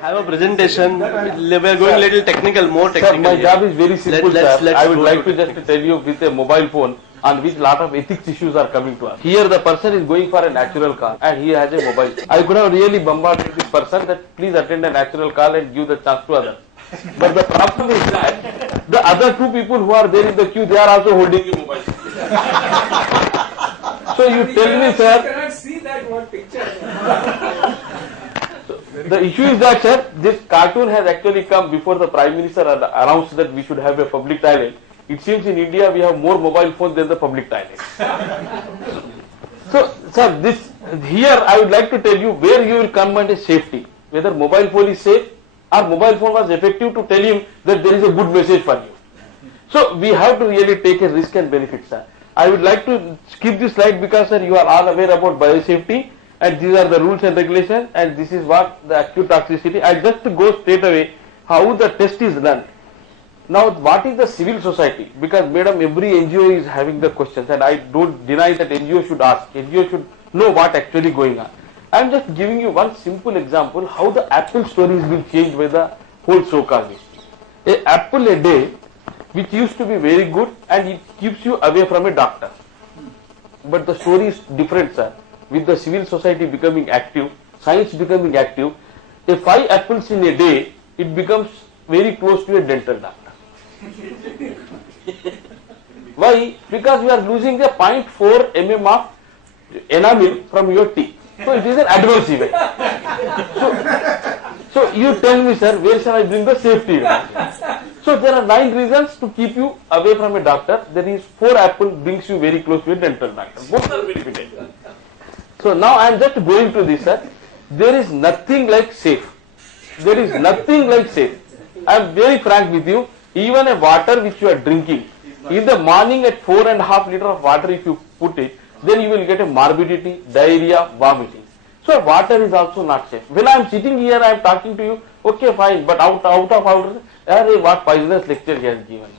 have a presentation. We are going a little technical, more technical. Sir, my job is very simple, sir. I would like to just technical. tell you with a mobile phone on which lot of ethics issues are coming to us. Here the person is going for a natural call and he has a mobile. I could have really bombarded this person that please attend a natural call and give the chance to others. But the problem is that the other two people who are there in the queue, they are also holding a mobile. So you tell me, sir. You cannot see that one picture. The issue is that, sir, this cartoon has actually come before the Prime Minister announced that we should have a public toilet. It seems in India we have more mobile phones than the public toilet. So, sir, here I would like to tell you where you will come under safety. Whether mobile phone is safe or mobile phone was effective to tell him that there is a good message for you. So, we have to really take a risk and benefit, sir. I would like to skip this slide because, sir, you are all aware about biosafety. And these are the rules and regulations, and this is what the acute toxicity. I just go straight away how the test is done. Now, what is the civil society? Because, madam, every NGO is having the questions, and I don't deny that NGO should ask. NGO should know what actually going on. I am just giving you one simple example how the apple story has been changed by the whole so-called history. An apple a day, which used to be very good, and it keeps you away from a doctor. But the story is different, sir. With the civil society becoming active, science becoming active, a 5 apples in a day, it becomes very close to a dental doctor. Why? Because you are losing the 0.4 mm of enamel from your teeth. So it is an adverse event. So you tell me, sir, where shall I bring the safety? So there are 9 reasons to keep you away from a doctor. There is 4 apple brings you very close to a dental doctor. Both are benefited. So now I am just going to this, sir. There is nothing like safe. There is nothing like safe. I am very frank with you. Even a water which you are drinking, in the morning at 4.5 liters of water if you put it, then you will get a morbidity, diarrhea, vomiting. So water is also not safe. When I am sitting here, I am talking to you, okay fine, but out of what poisonous lecture he has given.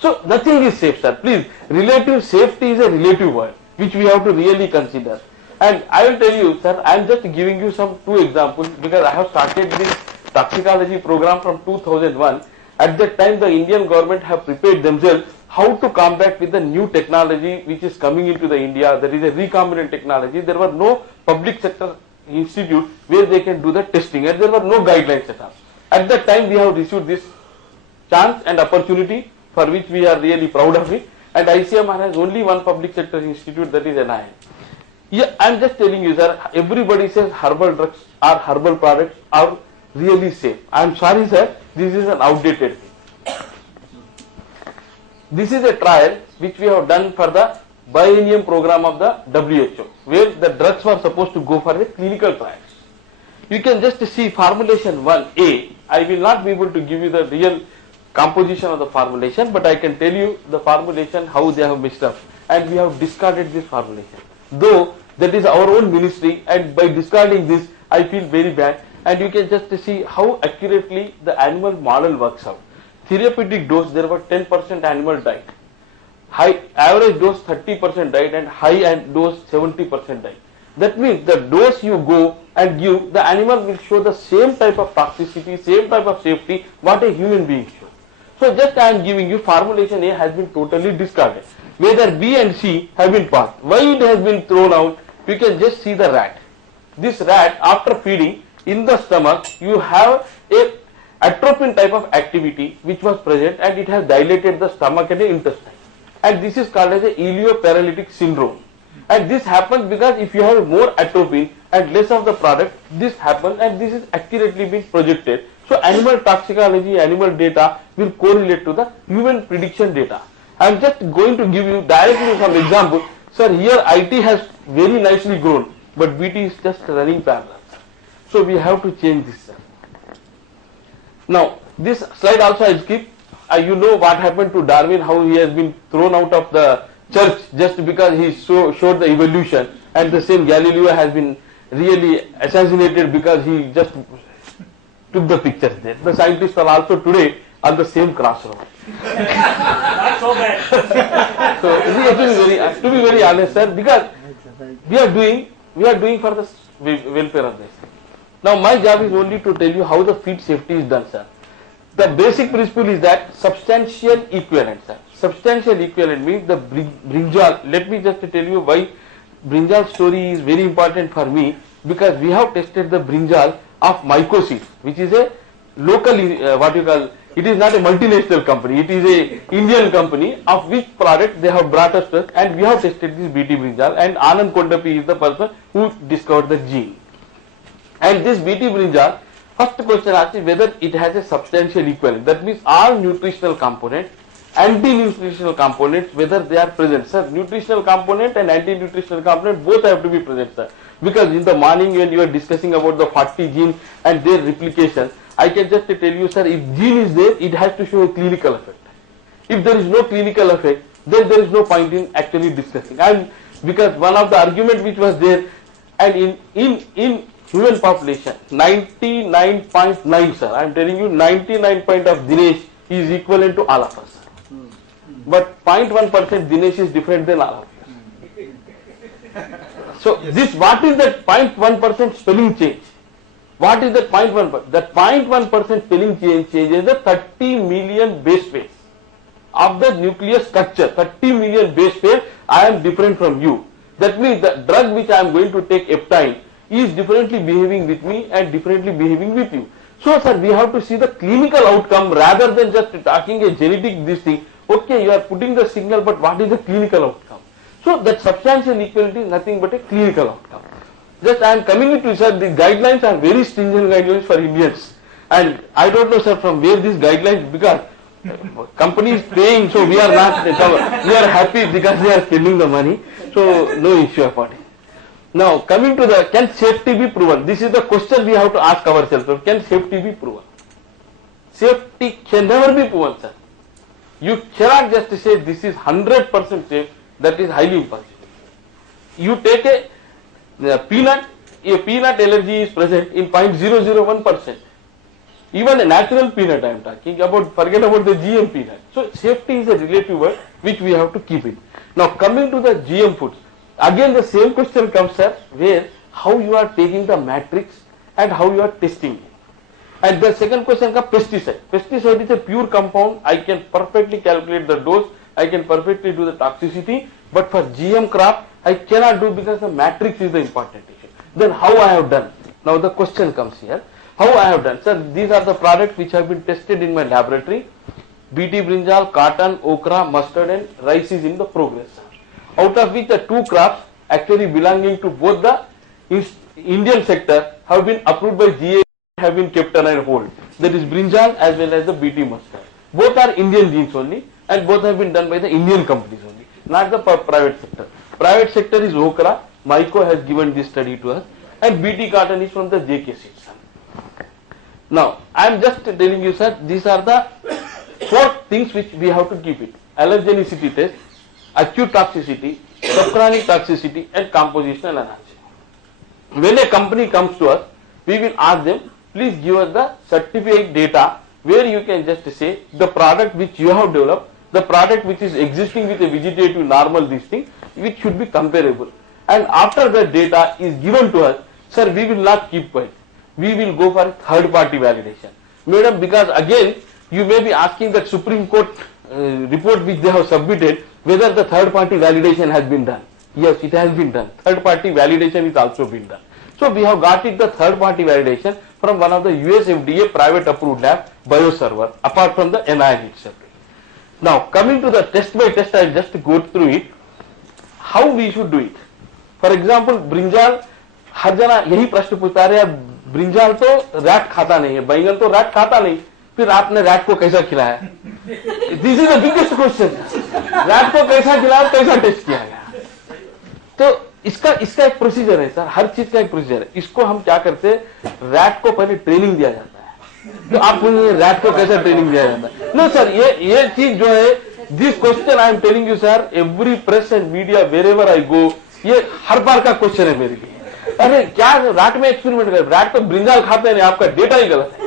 So nothing is safe, sir. Please, relative safety is a relative word, which we have to really consider. And I will tell you, sir, I am just giving you some 2 examples because I have started this toxicology program from 2001. At that time, the Indian government have prepared themselves how to combat with the new technology which is coming into the India. There is a recombinant technology. There were no public sector institute where they can do the testing, and there were no guidelines at all. At that time, we have received this chance and opportunity for which we are really proud of it. And ICMR has only one public sector institute, that is NIL. Yeah, I am just telling you, sir, everybody says herbal drugs or herbal products are really safe. I am sorry, sir, this is an outdated thing. This is a trial which we have done for the biennium program of the WHO, where the drugs were supposed to go for a clinical trials. You can just see formulation 1A. I will not be able to give you the real composition of the formulation, but I can tell you the formulation, how they have mixed up, and we have discarded this formulation. Though that is our own ministry, and by discarding this, I feel very bad. And you can just see how accurately the animal model works out. Therapeutic dose, there were 10% animal died. High average dose 30% died, and high end dose 70% died. That means the dose you go and give, the animal will show the same type of toxicity, same type of safety what a human being shows. So just I am giving you formulation A has been totally discarded. Whether B and C have been passed. Why it has been thrown out? You can just see the rat. This rat, after feeding in the stomach, you have a atropine type of activity which was present, and it has dilated the stomach and the intestine. And this is called as a ileoparalytic syndrome. And this happens because if you have more atropine and less of the product, this happens, and this is accurately being projected. So animal toxicology, animal data will correlate to the human prediction data. I am just going to give you directly some example. Sir, here IT has very nicely grown, but BT is just running parallel. So we have to change this, sir. Now, this slide also I skip. You know what happened to Darwin, how he has been thrown out of the church just because he showed the evolution, and the same Galileo has been really assassinated because he just took the pictures there. The scientists are also today on the same crossroad. Not so bad. So to be very honest, sir, because we are doing for the welfare of this. Now my job is only to tell you how the feed safety is done, sir. The basic principle is that substantial equivalent, sir. Substantial equivalent means the brinjal. Let me just tell you why brinjal story is very important for me, because we have tested the brinjal of mycosis, which is a local, it is not a multinational company, it is a Indian company, of which product they have brought us to, and we have tested this BT brinjal, and Anand Kondapi is the person who discovered the gene. And this BT brinjal, first question asked is whether it has a substantial equivalent. That means all nutritional components, anti-nutritional components, whether they are present. Sir, nutritional component and anti-nutritional component both have to be present, sir. Because in the morning when you are discussing about the 40 gene and their replication, I can just tell you, sir, if gene is there, it has to show a clinical effect. If there is no clinical effect, then there is no point in actually discussing. And because one of the argument which was there, and in human population, 99.9, sir, I am telling you, 99 point of Dinesh is equivalent to all of us. But 0.1% Dinesh is different than all of us. So this, what is that 0.1% spelling change? What is that 0.1%? That 0.1% spelling change changes the 30 million base pairs of the nucleus structure. 30 million base pairs, I am different from you. That means the drug which I am going to take eptine is differently behaving with me and differently behaving with you. So sir, we have to see the clinical outcome rather than just talking a genetic this thing. Okay, you are putting the signal, but what is the clinical outcome? So that substantial equality is nothing but a clinical outcome. Just I am coming to, sir, the guidelines are very stringent guidelines for Indians. And I don't know, sir, from where these guidelines, because company is paying, so we are not, we are happy because they are spending the money. So no issue about it. Now coming to the, can safety be proven? This is the question we have to ask ourselves. Can safety be proven? Safety can never be proven, sir. You cannot just say this is 100% safe. That is highly impossible. You take a peanut allergy is present in 0.001%. Even a natural peanut I am talking about, forget about the GM peanut. So safety is a relative word which we have to keep it. Now coming to the GM foods, again the same question comes, sir, where how you are taking the matrix and how you are testing it. And the second question comes pesticide. Pesticide is a pure compound. I can perfectly calculate the dose. I can perfectly do the toxicity. But for GM crop, I cannot do because the matrix is the important issue. Then how I have done? Now the question comes here. How I have done? Sir, these are the products which have been tested in my laboratory. BT brinjal, cotton, okra, mustard and rice is in the progress. Out of which the two crops actually belonging to both the Indian sector have been approved by GA, have been kept on hold. That is brinjal as well as the BT mustard. Both are Indian genes only and both have been done by the Indian companies only, not the private sector. Private sector is okra, Myco has given this study to us, and BT cotton is from the JK seeds. Now, I am just telling you, sir, these are the 4 things which we have to keep it. Allergenicity test, acute toxicity, subchronic toxicity and compositional analysis. When a company comes to us, we will ask them, please give us the certificate data where you can just say the product which you have developed, the product which is existing with a vegetative normal this thing, which should be comparable. And after the data is given to us, sir, we will not keep quiet. We will go for third party validation. Madam, because again, you may be asking that Supreme Court report which they have submitted, whether the third party validation has been done. Yes, it has been done. Third party validation is also been done. So we have got it the third party validation from one of the US FDA private approved lab, Bioserver, apart from the NIH itself. Now coming to the test by test, I will just go through it. How we should do it? For example, brinjal, हर जना यही प्रश्न पूछता है, brinjal तो rat खाता नहीं है, बैंगन तो रैट खाता नहीं, फिर आपने रैट को कैसा खिलाया? This is the biggest question. Rat को कैसा खिलाया, कैसा टेस्ट किया गया? तो इसका एक प्रोसीजर है सर, हर चीज का एक प्रोसीजर है. इसको हम क्या करते हैं, रैट को पहले ट्रेनिंग दिया जाता है. तो आप रैट को कैसा ट्रेनिंग दिया जाता है? नो सर, ये चीज जो है, this question I am telling you sir, every press and media wherever I go, ये हर बार का क्वेश्चन है मेरे लिए. अरे क्या रैट में एक्सपेरिमेंट कर, रैट तो ब्रिंजाल खाते हैं, आपका डेटा ही गलत है.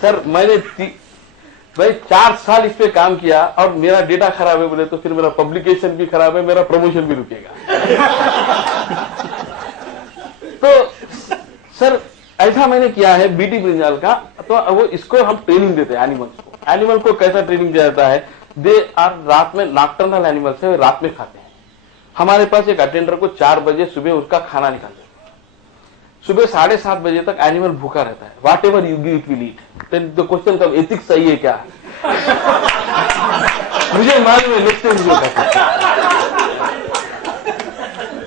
सर मैंने भाई 4 साल इस पे काम किया और मेरा डेटा खराब है बोले तो फिर मेरा पब्लिकेशन भी खराब है, मेरा प्रमोशन भी रुकेगा. तो सर ऐसा मैंने किया है बीटी ब्रिंजाल का, तो वो इसको हम ट्रेनिंग देते हैं एनिमल्स को। एनिमल को कैसा ट्रेनिंग दिया जाता है, दे आर रात में नॉकटर्नल एनिमल्स है, रात में खाते हैं। हमारे पास एक अटेंडर को 4 बजे सुबह उसका खाना निकालते हैं, सुबह 7:30 बजे तक एनिमल भूखा रहता है, whatever you give it will eat. Then the question come, ethics सही है क्या? मुझे मालूम है नेक्स्ट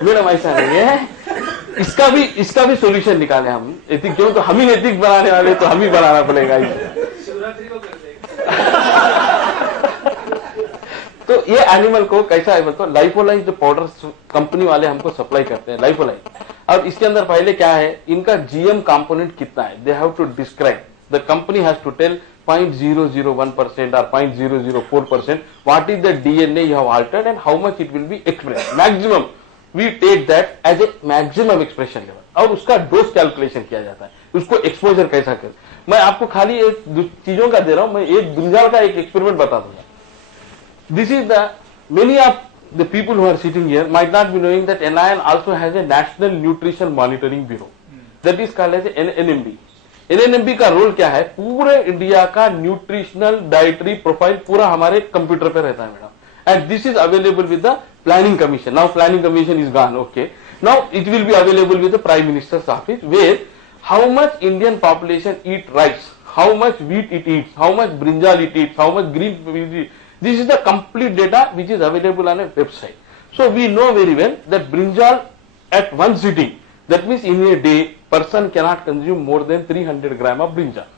मैडम ऐसा नहीं है, इसका भी सॉल्यूशन निकाले हम। एथिक क्यों, तो हम ही एथिक बनाने वाले, तो हम ही बनाना पड़ेगा। शिवरात्रि को कर देंगे। तो ये एनिमल को कैसा है मतलब, लाइफोलाइज जो पाउडर कंपनी वाले हमको सप्लाई करते हैं लाइफोलाइज, और इसके अंदर पहले क्या है, इनका जीएम कंपोनेंट कितना है, they have to describe, the company has to tell 0.001% or 0.004% what is the DNA you have altered and how much it will be expressed. Maximum we take that as a maximum expression level, और उसका dose calculation किया जाता है, उसको exposure कैसा कर। मैं आपको खाली एक चीजों का दे रहा हूं, मैं एक ब्रिंजाल का एक एक्सपेरिमेंट बता दूंगा। This is the, many of the people who are sitting here might not be knowing that NIN also has a National Nutrition Monitoring Bureau, that is called as NNMB. NNMB का role क्या है, पूरे India का nutritional dietary profile पूरा हमारे computer पे रहता है madam, and this is available with the planning commission. Now planning commission is gone, okay, now it will be available with the prime minister's office, where how much Indian population eat rice, how much wheat it eats, how much brinjal it eats, how much green, this is the complete data which is available on a website. So we know very well that brinjal at one sitting, that means in a day person cannot consume more than 300 gram of brinjal.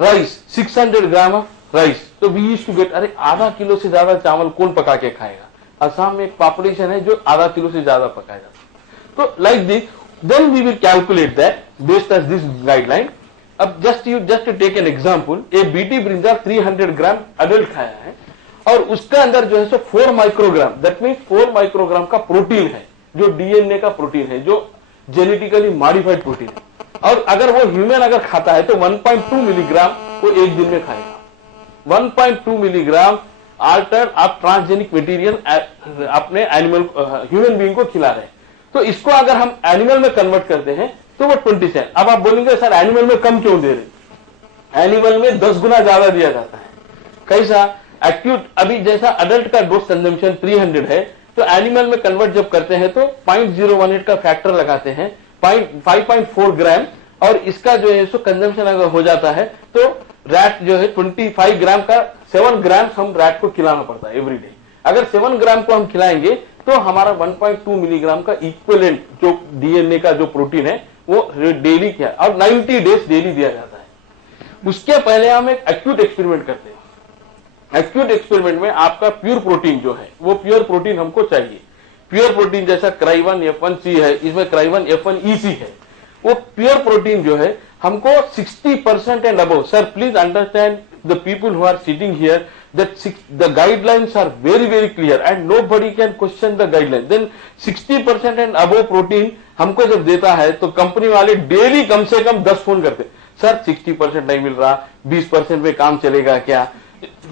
Rice 600 gram of rice, so we used to get, अरे आधा kilo से ज्यादा चावल कौन पका के खाएगा? असम में एक पॉपुलेशन है जो आधा किलो से ज्यादा पकाया जाता है। तो like this, then we will calculate that based on this guideline. अब just to take an example, a BT brinjal 300 gram adult खाया है, और उसका अंदर जो है सो 4 माइक्रोग्राम, दैट मीन्स 4 माइक्रोग्राम का प्रोटीन है, जो डीएनए का प्रोटीन है, जो जेनेटिकली मॉडिफाइड प्रोटीन है। और अगर वो ह्यूमन अगर खाता है तो 1.2 मिलीग्राम वो एक दिन में खाएगा। 1.2 मिलीग्राम आल्टर आप ट्रांसजेनिक मटेरियल अपने एनिमल ह्यूमन बीइंग को खिला रहे हैं। तो इसको अगर हम एनिमल में कन्वर्ट करते हैं तो वो 20 है। अब आप बोलेंगे सर एनिमल में कम क्यों दे रहे? एनिमल में 10 गुना ज्यादा दिया जाता है। कैसा? एक्यूट, अभी जैसा अडल्ट का डोज कंजम्पशन 300 है, तो एनिमल में कन्वर्ट जब करते हैं तो 0.018 का फैक्टर लगाते हैं, 5.4 ग्राम, और इसका जो है सो कंजम्पशन अगर हो जाता है तो रैट जो है 25 ग्राम का 7 ग्राम हम रैट को खिलाना पड़ता है एवरी डे। अगर 7 ग्राम को हम खिलाएंगे तो हमारा 1.2 मिलीग्राम का इक्विवेलेंट जो डीएनए का जो प्रोटीन है वो डेली क्या, और 90 डेज डेली दिया जाता है। उसके पहले हम एक एक्यूट एक्सपेरिमेंट करते हैं। एक्यूट एक्सपेरिमेंट में आपका प्योर प्रोटीन जो है, वो प्योर प्रोटीन हमको चाहिए। प्योर प्रोटीन जैसा क्राइवन F1C है, इसमें क्राइवन F1EC है। वो प्योर प्रोटीन जो है हमको 60% and above. Sir please understand the people who are sitting here that the guidelines are very clear and nobody can question the guidelines. Then 60% and above protein हमको जब देता है तो कंपनी वाले डेली कम से कम 10 फोन करते, सर 60% नहीं मिल रहा, 20% में काम चलेगा क्या?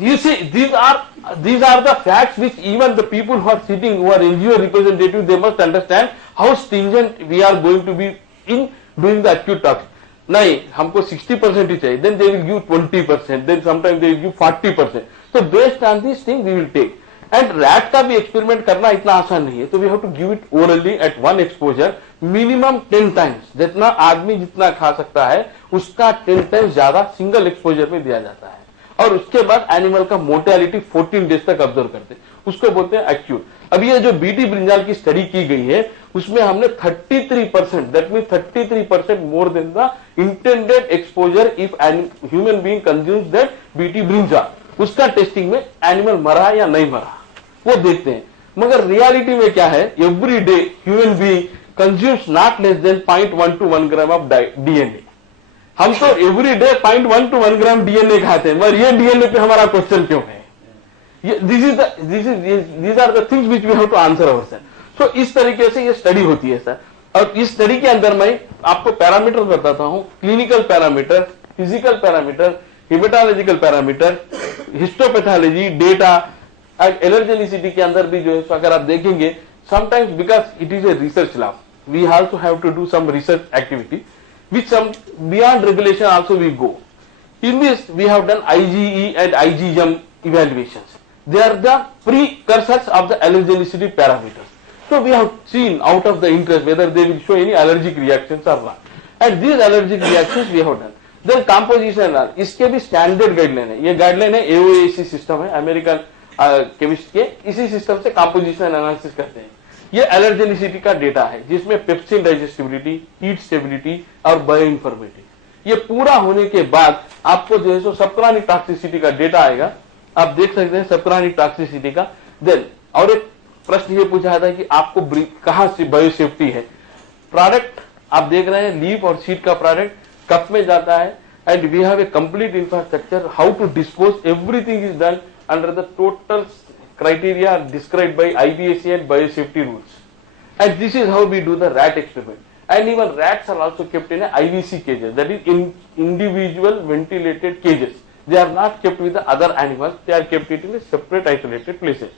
You see, these are the facts which even the people who are sitting, who are NGO representatives, they must understand how stringent we are going to be in doing the acute talks. नहीं, हमको 60% ही चाहिए, then they will give 20%, then sometimes they will give 40%. So based on this thing we will take. And rat का भी experiment करना इतना आसान नहीं है, तो we have to give it orally at one exposure minimum 10 times. जितना आदमी जितना खा सकता है उसका 10 times ज्यादा सिंगल एक्सपोजर में दिया जाता है, और उसके बाद एनिमल का मोर्टेलिटी 14 डेज तक ऑब्जर्व करते हैं, उसको बोलते हैं एक्यूट। अब ये जो बीटी ब्रिंजाल की स्टडी की गई है उसमें हमने 33%, that mean 33% more than the intended exposure if human being consumes that BT brinjal, उसका टेस्टिंग में एनिमल मरा या नहीं मरा वो देखते हैं। मगर रियलिटी में क्या है, every day human being consumes not less than 0.1 to 1 gram of DNA. हम तो every day 0.1 to 1 gram DNA खाते हैं, मगर ये डीएनए पे हमारा क्वेश्चन क्यों है? these are the things which we have to answer ourselves. So इस तरीके से ये स्टडी होती है सर। और इस स्टडी के अंदर मैं आपको पैरामीटर बताता हूं, clinical parameter, physical parameter, haematological parameter, histopathology data, allergenicity के अंदर भी जो है अगर आप देखेंगे, sometimes because it is a research lab, we also have to do some research activity, which some beyond regulation also we go. In this, we have done IgE and IgM evaluations. They are the precursors of the allergenicity parameters. So we have seen out of the interest whether they will show any allergic reactions or not. And these allergic reactions we have done. Then composition, इसके भी standard guideline है. ये guideline है AOAC system है, American chemist के, इसी system से composition analysis करते हैं. ये allergenicity का data है, जिसमें pepsin digestibility, heat stability और bioinformatics. ये पूरा होने के बाद आपको जो है सो सबक्रानिक टॉक्सिसिटी का डेटा आएगा. आप देख सकते हैं सबक्रानिक टॉक्सिसिटी का. देन और एक प्रश्न ये पूछा था कि आपको कहां से बायोसेफ्टी है. प्रोडक्ट आप देख रहे हैं, लीफ और सीड का प्रोडक्ट कप में जाता है, and we have a complete infrastructure how to dispose. Everything is done under the total criteria described by IBAC and biosafety rules. And this is how we do the rat experiment. And even rats are also kept in a IVC cages, that is in individual ventilated cages. They are not kept with the other animals, they are kept it in a separate isolated places.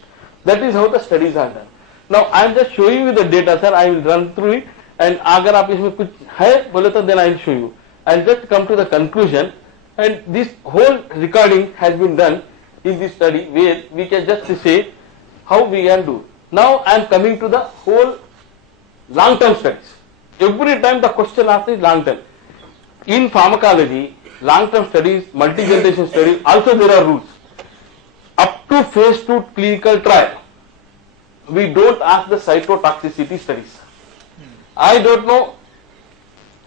That is how the studies are done. Now I am just showing you the data, sir. I will run through it, and अगर आप इसमें कुछ है बोले तो then I will show you. I will just come to the conclusion, and this whole recording has been done in this study where we can just say how we can do. Now I am coming to the whole long-term studies. Every time the question asked is long-term. In pharmacology, long-term studies, multi-generation studies, also there are rules. Up to phase 2 clinical trial, we don't ask the cytotoxicity studies. I don't know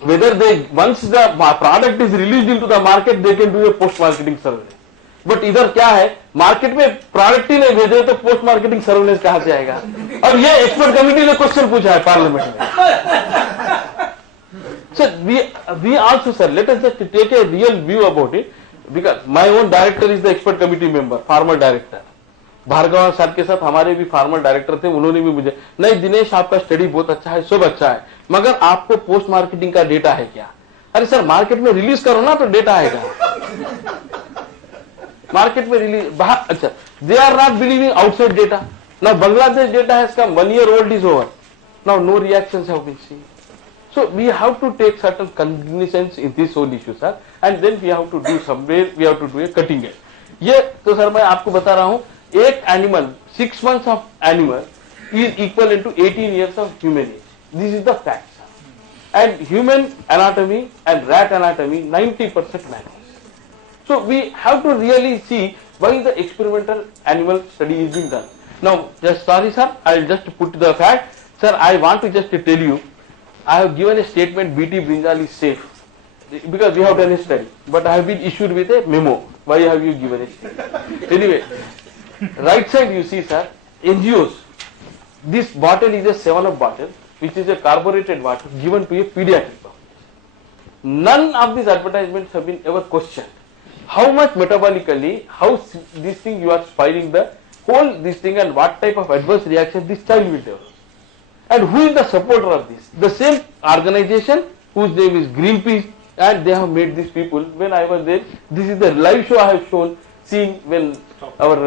whether they, once the product is released into the market, they can do a post-marketing survey. But इधर क्या है, market में product ही नहीं भेजे तो post marketing surveillance कहां से आएगा. और ये एक्सपर्ट कमिटी ने क्वेश्चन पूछा है पार्लियामेंट में. Sir we also sir let us just take a real view about it, because my own director is the expert committee member, former director. Bhargav sir के साथ हमारे भी फार्मर डायरेक्टर थे, उन्होंने भी मुझे नहीं दिनेश आपका स्टडी बहुत अच्छा है, सब अच्छा है, मगर आपको पोस्ट मार्केटिंग का डेटा है क्या. अरे सर मार्केट में रिलीज करो ना तो डेटा आएगा. मार्केट में रिलीज अच्छा, they are not believing outside data. Now Bangladesh data has come, 1 year old is over. Now no reactions have been seen. So we have to take certain cognizance in this whole issue, sir, and then we have to do somewhere, we have to do a cutting edge. ये तो sir मैं आपको बता रहा हूँ, एक animal 6 months of animal is equal to 18 years of human age. This is the fact. And human anatomy and rat anatomy 90% match. So we have to really see why the experimental animal study is being done. Now, just sorry sir, I will just put the fact. Sir, I want to just tell you, I have given a statement BT brinjal is safe because we have done a study, but I have been issued with a memo. Why have you given it? Anyway, right side you see sir, NGOs. This bottle is a 7-Up bottle, which is a carbonated water given to a pediatric population. None of these advertisements have been ever questioned. How much metabolically, how this thing you are spoiling the whole this thing, and what type of adverse reaction this child will develop. And who is the supporter of this? The same organization whose name is Greenpeace, and they have made these people. When I was there, this is the live show I have shown, seen when our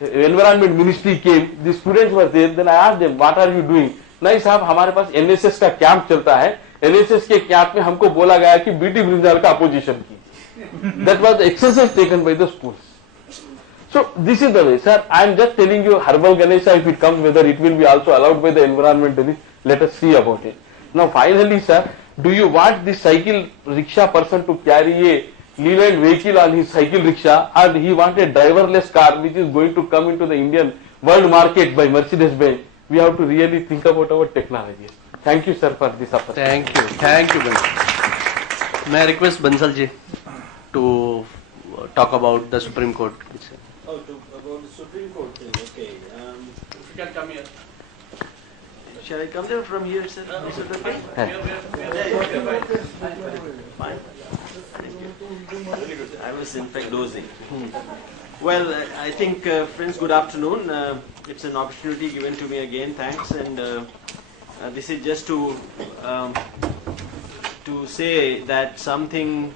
environment ministry came, the students were there, then I asked them, what are you doing? नहीं साहब हमारे पास NSS का camp चलता है, NSS के camp में हमको बोला गया कि बीटी ब्रिंजाल का अपोजिशन कीजिए. That was the exercise taken by the schools. So this is the way, sir. I am just telling you, herbal Ganesha, if it comes, whether it will be also allowed by the environmentalists, let us see about it. Now finally, sir, do you want this cycle rickshaw person to carry a Leland vehicle on his cycle rickshaw, and he wants a driverless car which is going to come into the Indian world market by Mercedes-Benz? We have to really think about our technologies. Thank you, sir, for this opportunity. Thank you, Bansal. May I request Bansal ji to talk about the Supreme Court? Oh, about the Supreme Court thing. Okay. If you can come here. Shall I come there from here, sir? Is it okay? Fine. Really good. I was in fact dozing. Well, I think, friends, good afternoon. It's an opportunity given to me again. Thanks. And this is just to say that something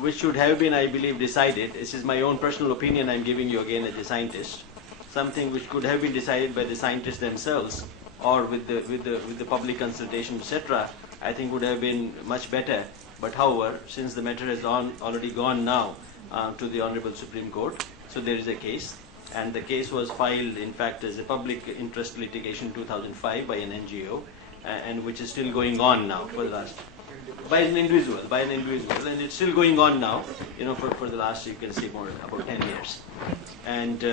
which should have been, I believe, decided. This is my own personal opinion I'm giving you again as a scientist. Something which could have been decided by the scientists themselves or with the public consultation, etc., I think would have been much better. But however, since the matter has already gone now to the Honorable Supreme Court, so there is a case, and the case was filed, in fact, as a public interest litigation in 2005 by an NGO, and which is still going on now for the last, by an individual, and it's still going on now, for the last, you can say, more about 10 years. And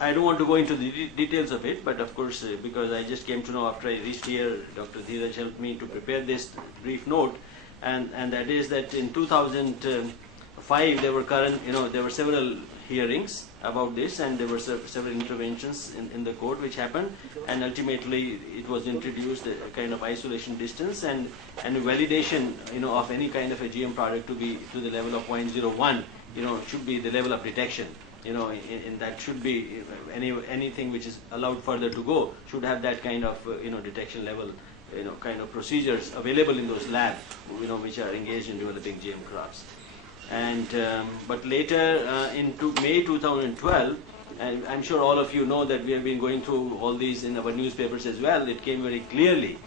I don't want to go into the details of it, but of course, because I just came to know after I reached here, Dr. Dheeraj helped me to prepare this brief note, and that is that in 2005 there were several hearings about this, and there were several interventions in the court which happened, and ultimately it was introduced a kind of isolation distance and validation of any kind of a GM product to be to the level of 0.01 should be the level of detection. In that should be anything which is allowed further to go should have that kind of detection level, kind of procedures available in those labs, which are engaged in developing GM crops. And but later in May 2012, and I'm sure all of you know that we have been going through all these in our newspapers as well. It came very clearly,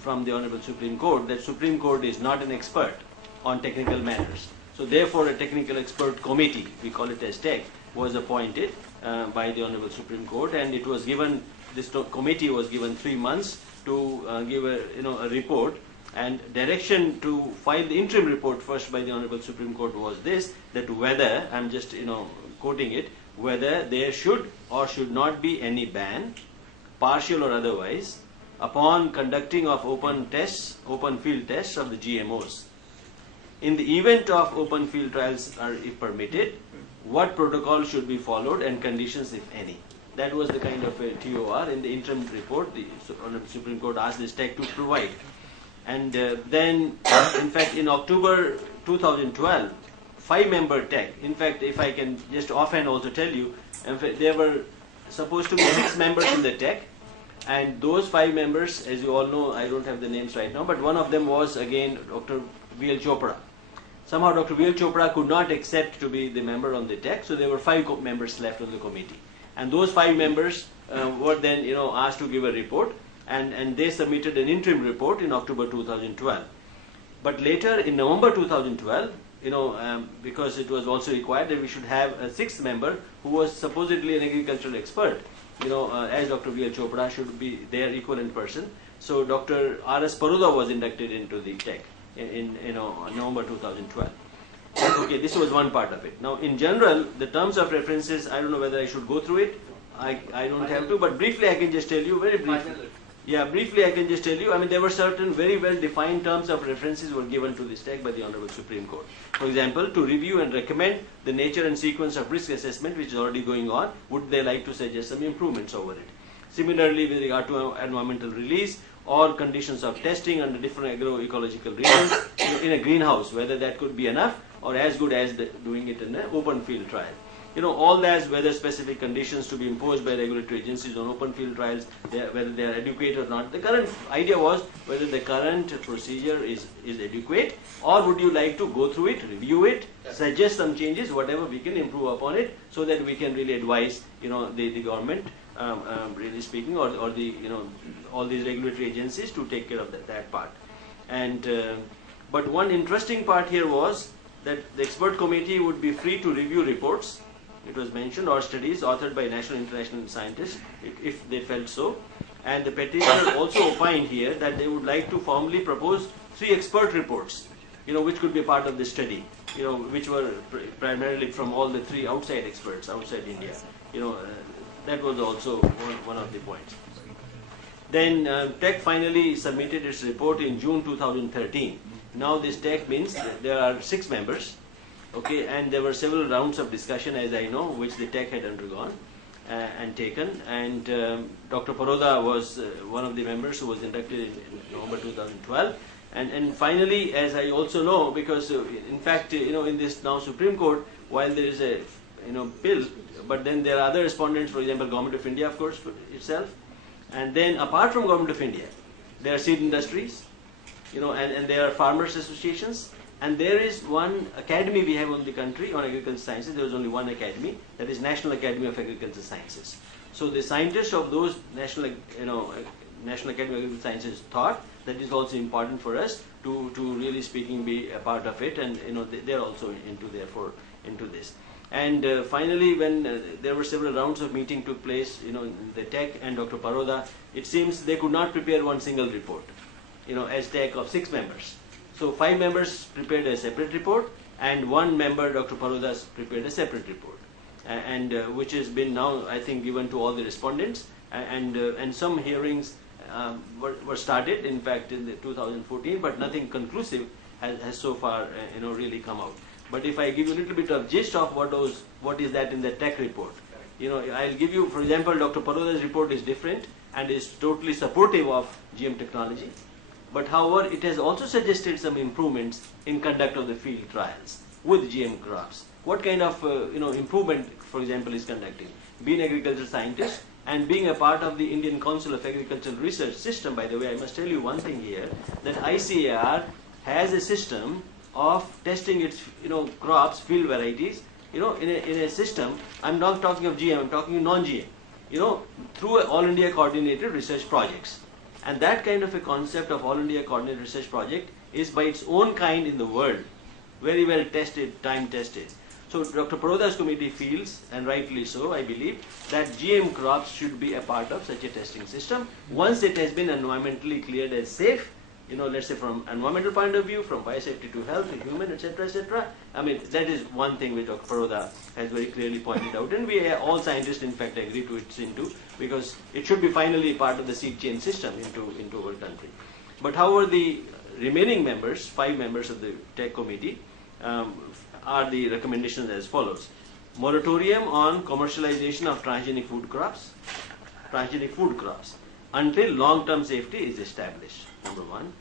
from the Honorable Supreme Court that Supreme Court is not an expert on technical matters. So therefore, a technical expert committee, we call it as TEC, was appointed by the Honorable Supreme Court, and it was given, this committee was given 3 months to give a report, and direction to file the interim report first by the Honorable Supreme Court was this, that whether, I'm just quoting it, whether there should or should not be any ban, partial or otherwise, upon conducting of open field tests of the GMOs. In the event of open field trials are if permitted, what protocol should be followed and conditions if any. That was the kind of a TOR in the interim report the Honorable Supreme Court asked this TEC to provide. And then, in fact, in October 2012, 5-member TEC, in fact, if I can just offhand also tell you, in fact, there were supposed to be 6 members in the TEC, and those 5 members, as you all know, I don't have the names right now, but one of them was again Dr. V.L. Chopra. Somehow Dr. V.L. Chopra could not accept to be the member on the TEC, so there were 5 members left on the committee. And those 5 members were then asked to give a report, and they submitted an interim report in October 2012. But later in November 2012, because it was also required that we should have a 6th member who was supposedly an agricultural expert, as Dr. V.L. Chopra should be their equivalent person. So Dr. R.S. Paroda was inducted into the TEC in November 2012. Okay, this was one part of it. Now, in general, the terms of references, I don't know whether I should go through it. I don't have to, but briefly I can just tell you, very briefly. Yeah, briefly I can just tell you, there were certain very well defined terms of references were given to this TEC by the Honorable Supreme Court. For example, to review and recommend the nature and sequence of risk assessment which is already going on, would they like to suggest some improvements over it? Similarly, with regard to environmental release or conditions of testing under different agroecological regions in a greenhouse, whether that could be enough or as good as doing it in an open field trial. All that, whether specific conditions to be imposed by regulatory agencies on open field trials, whether they are adequate or not. The current idea was whether the current procedure is adequate, or would you like to go through it, review it, suggest some changes, whatever we can improve upon it, so that we can really advise the government, really speaking, or the all these regulatory agencies to take care of that part. And but one interesting part here was that the expert committee would be free to review reports, it was mentioned, or studies authored by national and international scientists, if they felt so. And the petitioner also opined here that they would like to formally propose 3 expert reports, which could be part of the study, which were primarily from all the 3 outside experts outside India. That was also one of the points. Then TEC finally submitted its report in June 2013. Now this TEC means that there are 6 members, okay, and there were several rounds of discussion, as I know, which the TEC had undergone and taken. And Dr. Paroda was one of the members who was inducted in November 2012. And finally, as I also know, because in fact, in this now Supreme Court, while there is a bill, but then there are other respondents, for example, Government of India, of course, itself, and then apart from Government of India, there are seed industries, and there are farmers associations, and there is one academy we have in the country on agricultural sciences. There is only one academy, that is National Academy of Agricultural Sciences. So the scientists of those National Academy of Agricultural Sciences thought that is also important for us to really speaking be a part of it, and they're also into this. And finally, when there were several rounds of meeting took place, the TEC and Dr. Paroda, it seems they could not prepare one single report, as TEC of 6 members. So 5 members prepared a separate report, and 1 member, Dr. Paroda, prepared a separate report, and which has been now, I think, given to all the respondents, and some hearings were started, in fact, in the 2014, but nothing conclusive has so far, really come out. But if I give you a little bit of gist of what is that in the TEC report, I'll give you, for example, Dr. Paroda's report is different and is totally supportive of GM technology. But however, it has also suggested some improvements in conduct of the field trials with GM crops. What kind of improvement, for example, is conducting? Being agricultural scientist and being a part of the Indian Council of Agricultural Research system, by the way, I must tell you one thing here, that ICAR has a system of testing its crops, field varieties, in a system. I'm not talking of GM, I'm talking non-GM, through all India coordinated research projects. And that kind of a concept of all India coordinated research project is by its own kind in the world, very well tested, time tested. So Dr. Paroda's committee feels, and rightly so, I believe, that GM crops should be a part of such a testing system once it has been environmentally cleared as safe, let's say from environmental point of view, from biosafety to health, to human, etc., etc. I mean, that is one thing which Dr. Paroda has very clearly pointed out, and we all scientists, in fact, agree to it because it should be finally part of the seed chain system into our country. But however, the remaining members, 5 members of the TEC committee, are the recommendations as follows: moratorium on commercialization of transgenic food crops until long-term safety is established. Number 1.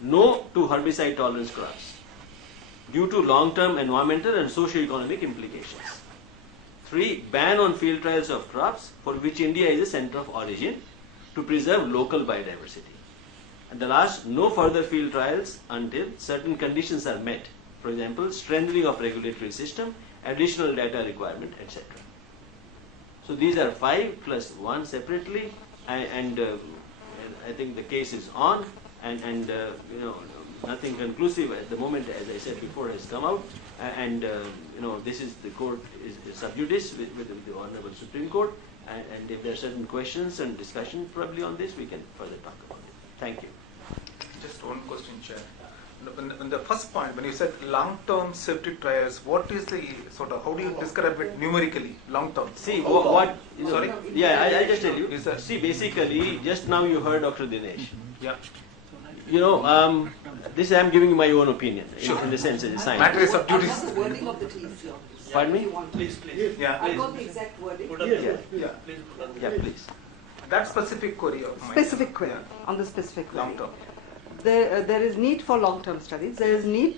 No to herbicide tolerance crops due to long-term environmental and socio-economic implications. 3. Ban on field trials of crops for which India is a center of origin to preserve local biodiversity. And the last, no further field trials until certain conditions are met. For example, strengthening of regulatory system, additional data requirement, etc. So these are 5 plus 1 separately, and I think the case is on, and nothing conclusive at the moment, as I said before, has come out, and this is the court is sub judice with the Honorable Supreme Court, and if there are certain questions and discussion probably on this, we can further talk about it. Thank you. Just one question, Chair. In the first point, when you said long-term safety trials, what is the how do you describe it numerically, long-term? See, Sorry? Yeah, I just tell you. See, basically, just now you heard Dr. Dinesh. Yeah. This I am giving you my own opinion, Sure. in the sense it is science. Matter is of I duties. got the wording of the case here. Pardon me? If you want. Please. Yeah. I got the exact wording. Yeah, Yeah. please. That specific query of mine. Specific query, Yeah. on the specific query. Long-term. There is need for long-term studies. There is need,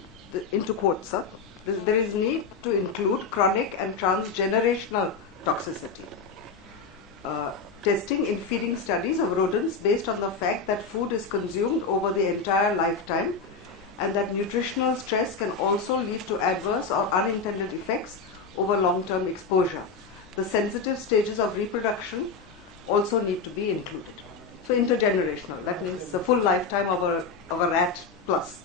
into quotes, sir, there is need to include chronic and transgenerational toxicity. Testing in feeding studies of rodents based on the fact that food is consumed over the entire lifetime and that nutritional stress can also lead to adverse or unintended effects over long-term exposure. The sensitive stages of reproduction also need to be included. So intergenerational, that means the full lifetime of a rat plus,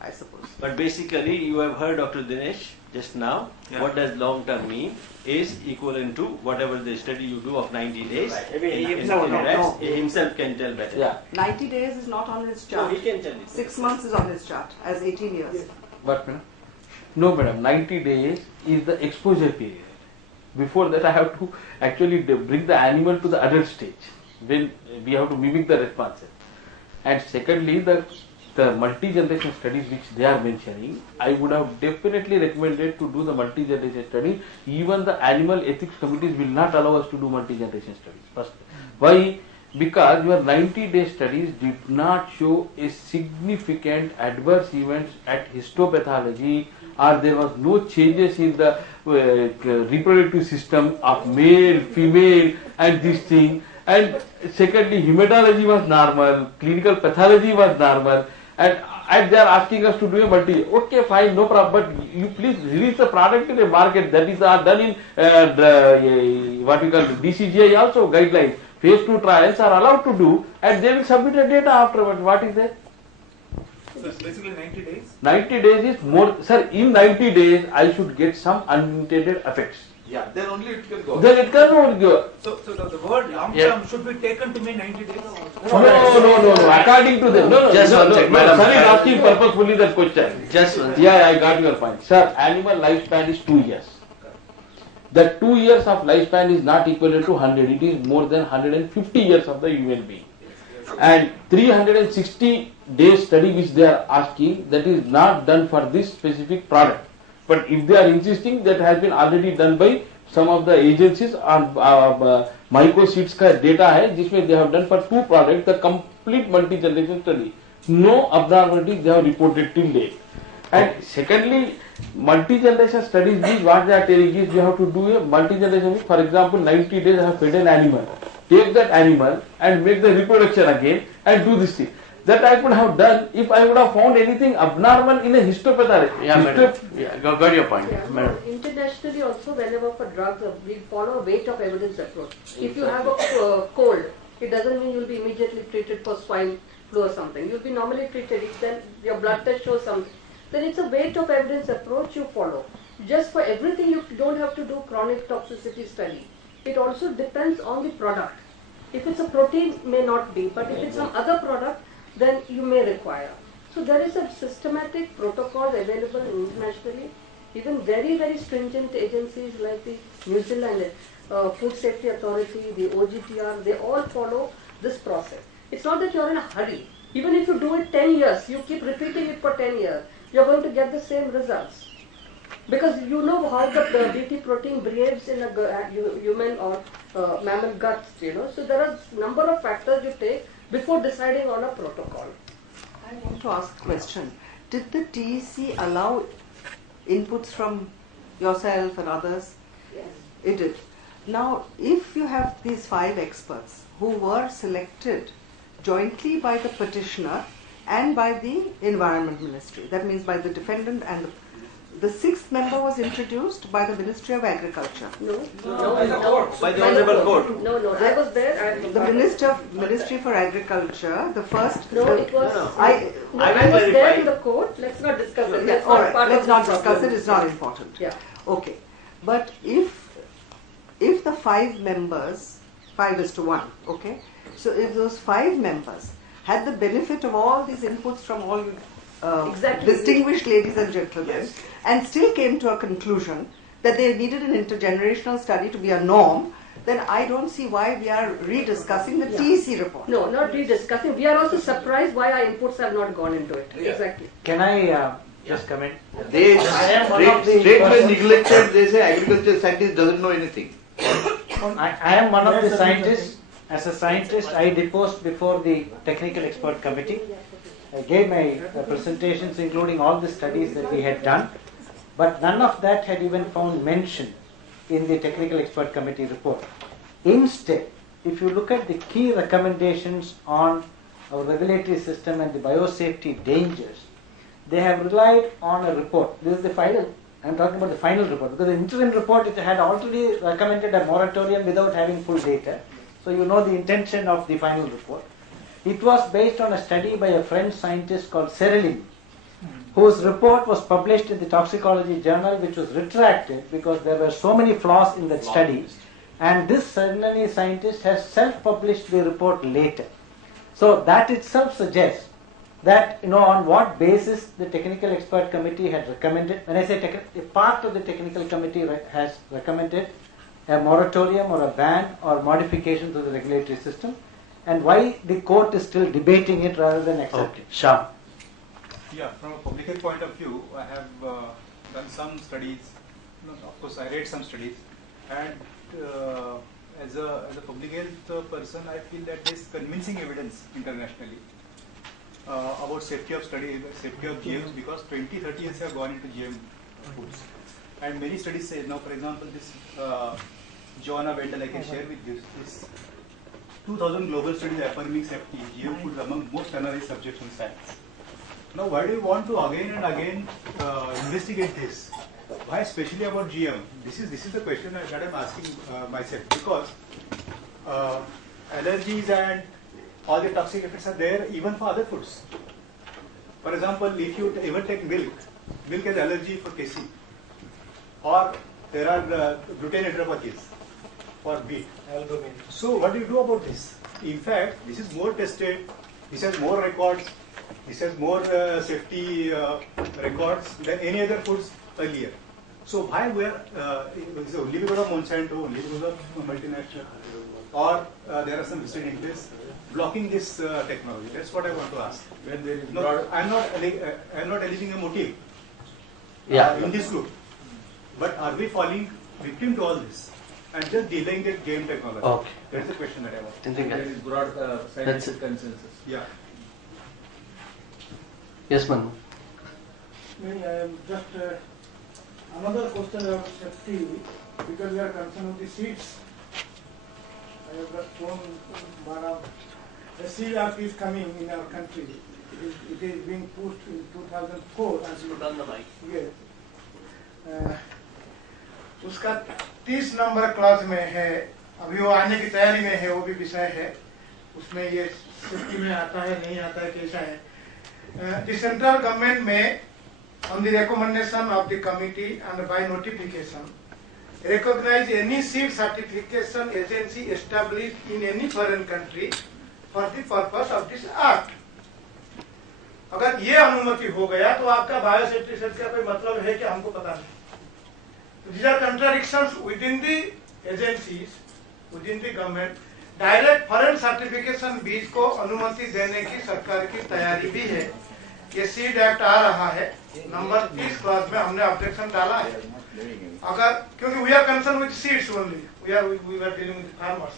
I suppose. But basically, you have heard Dr. Dinesh just now. Yeah. What does long term mean? Is equivalent to whatever the study you do of 90 days. In rats, he himself can tell better. Yeah, 90 days is not on his chart. No, he can tell you. 6 months is on his chart, as 18 years. but madam, 90 days is the exposure period. Before that, I have to actually bring the animal to the adult stage, when we have to mimic the responses. And secondly, the multi-generation studies which they are mentioning, I would have definitely recommended to do the multi-generation study. Even the animal ethics committees will not allow us to do multi-generation studies. First, why? Because your 90-day studies did not show a significant adverse events at histopathology, or there was no changes in the reproductive system of male, female, and this thing. And secondly, hematology was normal, clinical pathology was normal, and and they are asking us to do a multi. Okay, fine, no problem. But you please release the product in the market. That is done in what we call DCGI also guidelines. Phase 2 trials are allowed to do, and they will submit the data afterwards. What is that? So it's basically 90 days. 90 days is more, sir. In 90 days, I should get some unintended effects. Yeah, then only it can go. Then it can only go. So the word long Yeah. term should be taken to mean 90 days. No. According to them, no. Just one second, madam. Sir is asking purposefully that question. Just one. Yeah, I got your point. Sir, animal lifespan is 2 years. That 2 years of lifespan is not equivalent to 100. It is more than 150 years of the human being. And 360 days study which they are asking, that is not done for this specific product. But if they are insisting, that has been already done by some of the agencies on mycoseeds का data है जिसमें they have done for 2 products the complete multi-generation study. No abnormalities they have reported till date. And secondly, multi-generation studies means what they are telling is you have to do a multi-generation. For example, 90 days I have fed an animal. Take that animal and make the reproduction again and do this thing. That I could have done if I would have found anything abnormal in a histopathology. Yeah, madam. Yeah, got your point, Yeah, madam. internationally also, whenever for drugs, we follow a weight of evidence approach. If you have a cold, it doesn't mean you'll be immediately treated for swine flu or something. You'll be normally treated. If then your blood test shows something, then it's a weight of evidence approach you follow. Just for everything, you don't have to do chronic toxicity study. It also depends on the product. If it's a protein, may not be, but if it's some other product, then you may require. So there is a systematic protocol available internationally. Even very, very stringent agencies like the New Zealand Food Safety Authority, the OGTR, they all follow this process. It's not that you're in a hurry. Even if you do it 10 years, you keep repeating it for 10 years, you're going to get the same results. Because you know how the BT protein behaves in a human or mammal guts, So there are a number of factors you take before deciding on a protocol. I want to ask a question. Did the TEC allow inputs from yourself and others? Yes. It did. Now, if you have these 5 experts who were selected jointly by the petitioner and by the Environment Ministry, that means by the defendant and the 6th member was introduced by the Ministry of Agriculture. No. By the Honorable Court. No, I was there. The Ministry for Agriculture, the first. No, it was. No. I I was there in the court. Let's not discuss it. That's all not right, part let's of not the discuss problem. it. It's not important. Yeah. Okay, but if the 5 members, 5:1, okay. So if those 5 members had the benefit of all these inputs from all Exactly. distinguished ladies and gentlemen, and still came to a conclusion that they needed an intergenerational study to be a norm, then I don't see why we are rediscussing the TEC report. No, not rediscussing. We are also surprised why our inputs have not gone into it. Exactly. Can I just comment? They I am one of the straight away persons- neglected, they say agriculture scientist doesn't know anything. I am one of the scientists. As a scientist, I deposed before the technical expert committee. I gave my presentations including all the studies that we had done, but none of that had even found mention in the technical expert committee report. Instead, if you look at the key recommendations on our regulatory system and the biosafety dangers, they have relied on a report. This is the final, I'm talking about the final report, because the interim report, it had already recommended a moratorium without having full data. So you know the intention of the final report. It was based on a study by a French scientist called Serelin, whose report was published in the Toxicology Journal, which was retracted because there were so many flaws in that study. And this Serelin scientist has self-published the report later. So that itself suggests that, on what basis the technical expert committee had recommended, when I say a part of the technical committee has recommended a moratorium or a ban or modification to the regulatory system, and why the court is still debating it rather than accepting. Okay, Sham. Yeah, from a public health point of view, I have done some studies. Of course, I read some studies, and as a public health person, I feel that there is convincing evidence internationally about safety of GMs, because 20-30 years have gone into GM foods, and many studies say now. For example, this Joanna Wendell, I can share with you this 2000 global studies affirming safety GM foods among most analyzed subjects in science. Now, why do you want to again and again investigate this? Why especially about GM? This is the question that I'm asking myself, because allergies and all the toxic effects are there even for other foods. For example, if you even take milk has allergy for casein, or there are gluten enteropathies for wheat. So what do you do about this? In fact, this is more tested, this has more records, this has more safety records than any other foods earlier. So why we are, is it only because of Monsanto, only because of multinational, or there are some vested interests blocking this technology? That's what I want to ask. When there is no, I'm not alleging a motive in this group, but are we falling victim to all this and just delaying the game technology? Okay. That's the question that I want. There is broad scientific consensus. Yeah. Yes, Manu. Maybe I am just another question about safety, because we are concerned with the seeds. I have just shown the seed act is coming in our country. It is being pushed in 2004. Yes. उसका 30 number class में है, अभी वो आने की तैयारी में है, वो भी विषय है, उसमें ये सेफ्टी में आता है नहीं आता है कैसा है. The central government may, on the recommendation of the committee and by notification, recognize any seed certification agency established in any foreign country for the purpose of this act. अगर ये अनुमति हो गया तो आपका बायोसेफ्टी सेट का कोई मतलब है कि हमको पता नहीं. These are contradictions within the agencies, within the government. Direct foreign certification बीज को अनुमति देने की सरकार की तैयारी भी है. ये सीड एक्ट आ रहा है, नंबर 30 क्लास में हमने ऑब्जेक्शन डाला है. अगर क्योंकि we are concern with seeds only, we are dealing with farmers,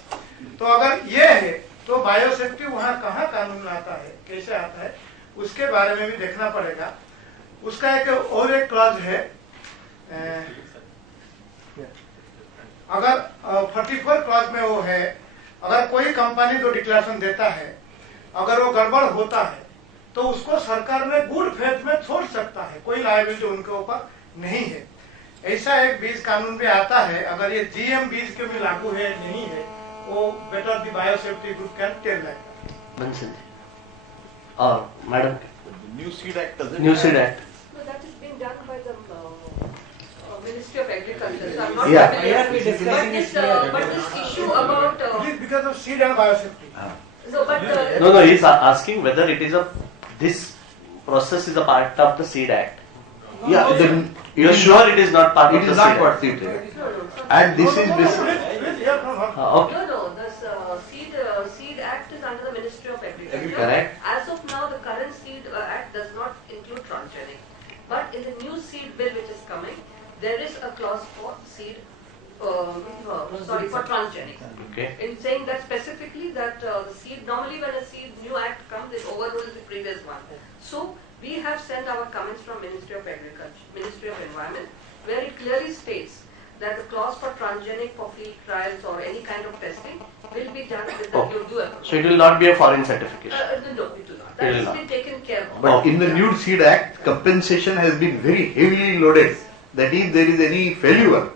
तो अगर ये है तो बायोसेफ्टी वहाँ कहाँ कानून में आता है, कैसे आता है, उसके बारे में भी देखना पड़ेगा. उसका एक और एक क्लॉज है, अगर 44 क्लॉज में वो है, अगर कोई कंपनी जो डिक्लेरेशन देता है, अगर वो गड़बड़ होता है तो उसको सरकार में गुड फेथ में छोड़ सकता है, कोई लायबिलिटी उनके ऊपर नहीं है. ऐसा एक बीज कानून भी आता है. अगर ये जीएम बीज के भी लागू है नहीं है, वो better the biosafety group can tell that. और madam, new seed act new seed act That is being done by the Ministry of Agriculture. So I'm not Yeah. familiar. But this issue about because of seed and biosafety. no, but No, he is asking whether it is this process is a part of the Seed Act. Yeah, You are sure it is not part of it the is not Seed part Act? seed act. And this is basically Okay. No, this seed act is under the Ministry of Agriculture. Correct. As of now, the current seed act does not include transgenic. But in the new seed bill which is coming, there is a clause for seed, for transgenic. Okay. In saying that specifically that the seed, normally when a seed new act comes, it overrules the previous one. So we have sent our comments from Ministry of Agriculture, Ministry of Environment, where it clearly states that the clause for transgenic for field trials or any kind of testing will be done with the new approach. So it will not be a foreign certification. No, it will not. That has been taken care of. But in the new seed act, compensation has been very heavily loaded. That if there is any failure,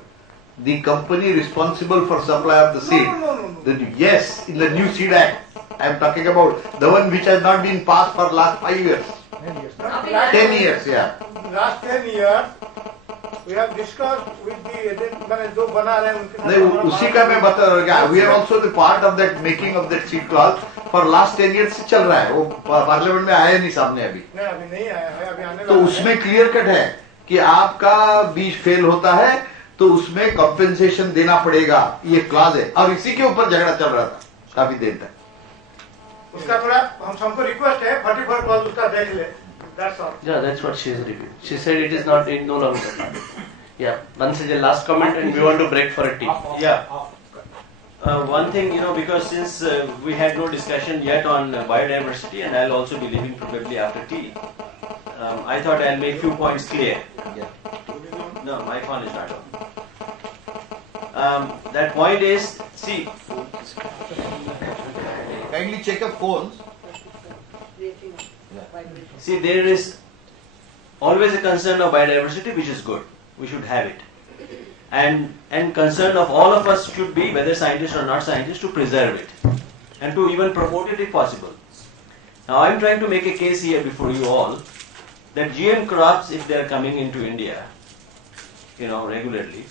the company responsible for supply of the seed. Yes, in the new seed act, I am talking about the one which has not been passed for last 5 years. 10 years, yeah. Last 10 years, we have discussed with the agent, जो बना रहे हैं उनके नहीं, उसी का मैं बता रहा हूँ. We are also the part of that making of that seed clause for last 10 years से चल रहा है. वो पार्लियामेंट में आया नहीं सामने अभी. नहीं, अभी नहीं आया है, अभी आने तो उसमें क्लियर कट है कि आपका बीज फेल होता है तो उसमें कॉम्पेंसेशन देना पड़ेगा, ये क्लॉज है. और इसी के ऊपर झगड़ा चल रहा था काफी देर तक. उसका थोड़ा हम सबको रिक्वेस्ट है 44 क्लॉज उसका देख ले. That's all. Yeah, that's what she is reviewing. She said it is not, it no longer part. Yeah, once is the last comment and we want to break for a tea. Yeah. One thing, because since we had no discussion yet on biodiversity, and I'll also be leaving probably after tea, I thought I'll make few points clear. No, my phone is not on. That point is, see. Kindly check your phones. Creating vibration. See, there is always a concern of biodiversity, which is good. We should have it. And concern of all of us should be, whether scientists or not scientists, to preserve it and to even promote it if possible. Now I am trying to make a case here before you all that GM crops, if they are coming into India, regularly,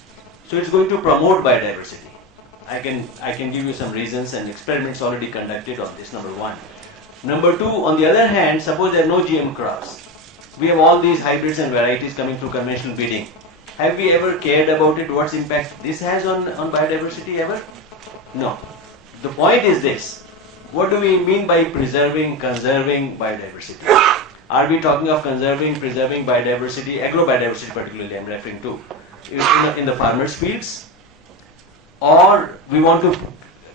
so it's going to promote biodiversity. I can give you some reasons and experiments already conducted on this, number one. Number two, on the other hand, suppose there are no GM crops. We have all these hybrids and varieties coming through conventional breeding. Have we ever cared about it, what's impact this has on biodiversity ever? No. The point is this. What do we mean by preserving, conserving biodiversity? Are we talking of conserving, preserving biodiversity, agrobiodiversity particularly I'm referring to, in the farmers' fields? Or we want to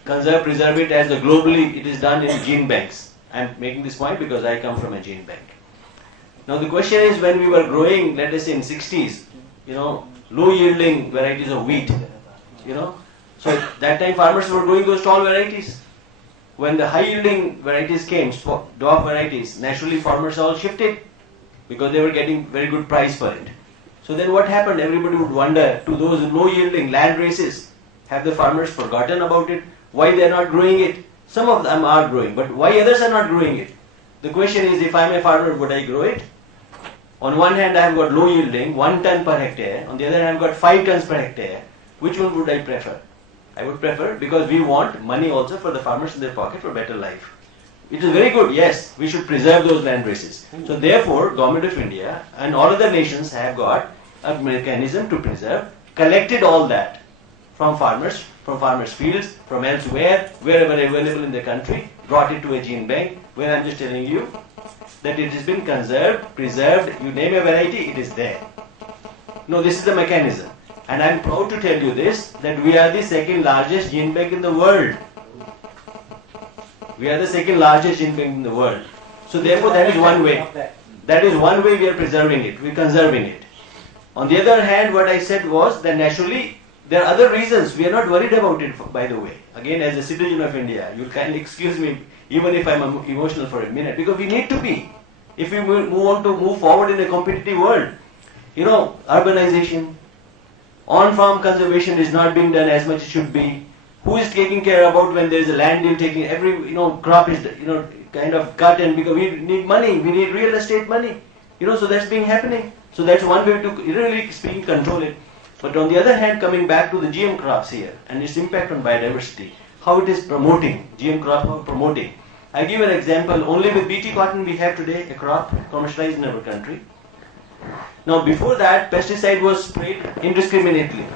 conserve, preserve it as globally it is done in gene banks? I'm making this point because I come from a gene bank. Now the question is, when we were growing, let us say in 60s, low yielding varieties of wheat, so at that time farmers were growing those tall varieties. When the high yielding varieties came, dwarf varieties, naturally farmers all shifted because they were getting very good price for it. So then what happened? Everybody would wonder, to those low yielding land races, have the farmers forgotten about it? Why they are not growing it? Some of them are growing, but why others are not growing it? The question is, if I am a farmer, would I grow it? On one hand, I have got low yielding, 1 ton per hectare. On the other hand, I have got 5 tons per hectare. Which one would I prefer? I would prefer, because we want money also for the farmers in their pocket for better life. It is very good, yes, we should preserve those land races. So therefore, Government of India and all other nations have got a mechanism to preserve, collected all that from farmers fields, from elsewhere, wherever available in the country, brought it to a gene bank, where I am just telling you that it has been conserved, preserved, you name a variety, it is there. No, this is the mechanism. And I am proud to tell you this, that we are the second largest gene bank in the world. We are the second largest gene bank in the world. So therefore that is one way. That is one way we are preserving it, we are conserving it. On the other hand, what I said was that naturally there are other reasons. We are not worried about it, by the way. Again, as a citizen of India, you will kindly excuse me even if I am emotional for a minute, because we need to be. If we want to move forward in a competitive world, urbanization, on-farm conservation is not being done as much as it should be. Who is taking care about when there is a land deal taking, every crop is kind of cut, and because we need money, we need real estate money. So that's been happening. So that's one way to really speaking control it. But on the other hand, coming back to the GM crops here and its impact on biodiversity, how it is promoting, GM crops are promoting. I give an example, only with BT cotton we have today a crop commercialized in our country. Now before that, pesticide was sprayed indiscriminately.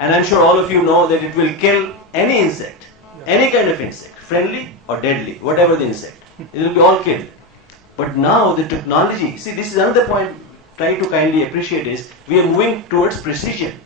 And I'm sure all of you know that it will kill any insect, any kind of insect, friendly or deadly, whatever the insect. It will be all killed. But now the technology, see, this is another point trying to kindly appreciate is, we are moving towards precision.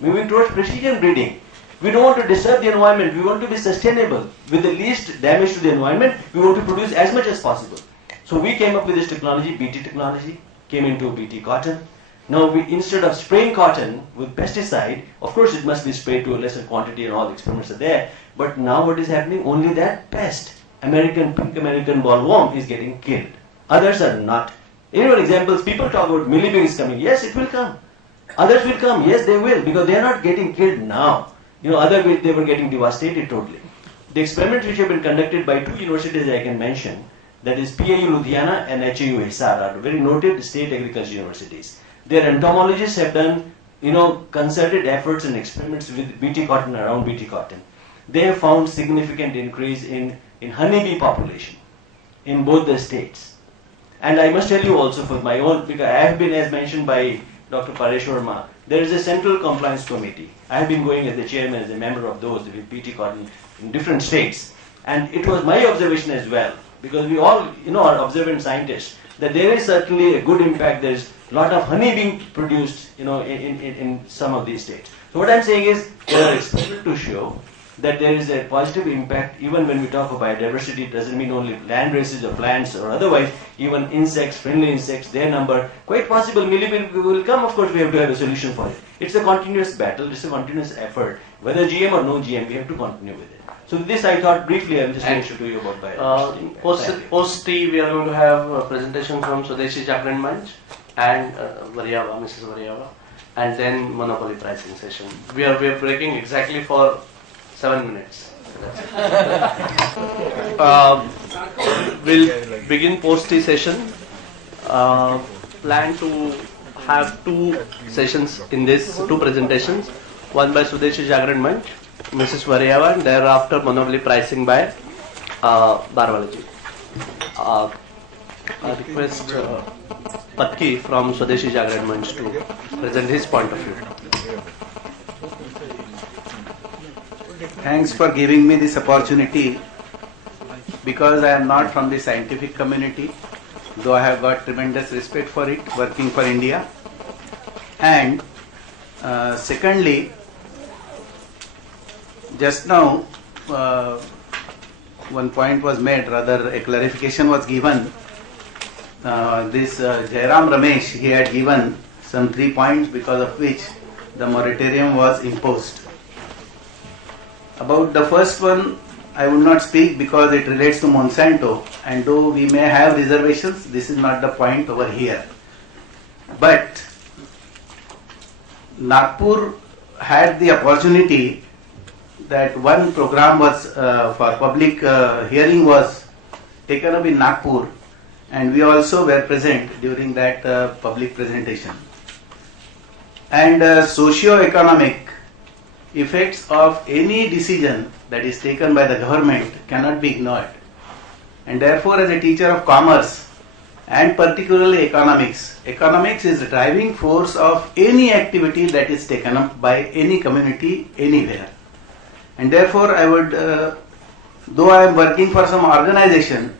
Moving towards precision breeding. We don't want to disturb the environment, we want to be sustainable. With the least damage to the environment, we want to produce as much as possible. So we came up with this technology, BT technology, came into BT cotton. Now instead of spraying cotton with pesticide, of course it must be sprayed to a lesser quantity and all the experiments are there, but now what is happening, only that pest, pink American bollworm, is getting killed. Others are not. In your examples, people talk about millipede is coming. Yes, it will come. Others will come. Yes, they will, because they are not getting killed now. Otherwise they were getting devastated totally. The experiments which have been conducted by 2 universities I can mention, that is PAU Ludhiana and HAU Hisar, are very noted state agriculture universities. Their entomologists have done, concerted efforts and experiments with BT cotton, around BT cotton. They have found significant increase in honeybee population in both the states. And I must tell you also for my own, because I have been, as mentioned by Dr. Paresh Verma, there is a central compliance committee. I have been going as the chairman, as a member of those with BT cotton in different states. And it was my observation as well, because we all, are observant scientists, that there is certainly a good impact. There is a lot of honey being produced, in some of these states. So what I am saying is, there are experiments to show that there is a positive impact. Even when we talk of biodiversity, it doesn't mean only land races or plants or otherwise, even insects, friendly insects, their number, quite possible millipede will come. Of course, we have to have a solution for it. It's a continuous battle, it's a continuous effort. Whether GM or no GM, we have to continue with it. So this I thought briefly I will just mention to you about biodiversity. Post tea, we are going to have a presentation from Swadeshi Jagrant Manch and Mrs. Varyava, and then monopoly pricing session. We are breaking exactly for 7 minutes. We'll begin post tea session. Plan to have 2 sessions in this, 2 presentations. One by Swadeshi Jagrant Manch, Mrs. Varyava, and thereafter monopoly pricing by Barwalaji. I request Patki from Swadeshi Jagrant Manch to present his point of view. Thanks for giving me this opportunity, because I am not from the scientific community, though I have got tremendous respect for it, working for India. And secondly, just now one point was made, rather a clarification was given. This Jairam Ramesh, he had given some 3 points because of which the moratorium was imposed. About the first one, I will not speak because it relates to Monsanto, and though we may have reservations, this is not the point over here. But Nagpur had the opportunity that one program was for public hearing was taken up in Nagpur, and we also were present during that public presentation. And socio-economic effects of any decision that is taken by the government cannot be ignored. And therefore, as a teacher of commerce and particularly economics, economics is the driving force of any activity that is taken up by any community anywhere. And therefore, I would, though I am working for some organization,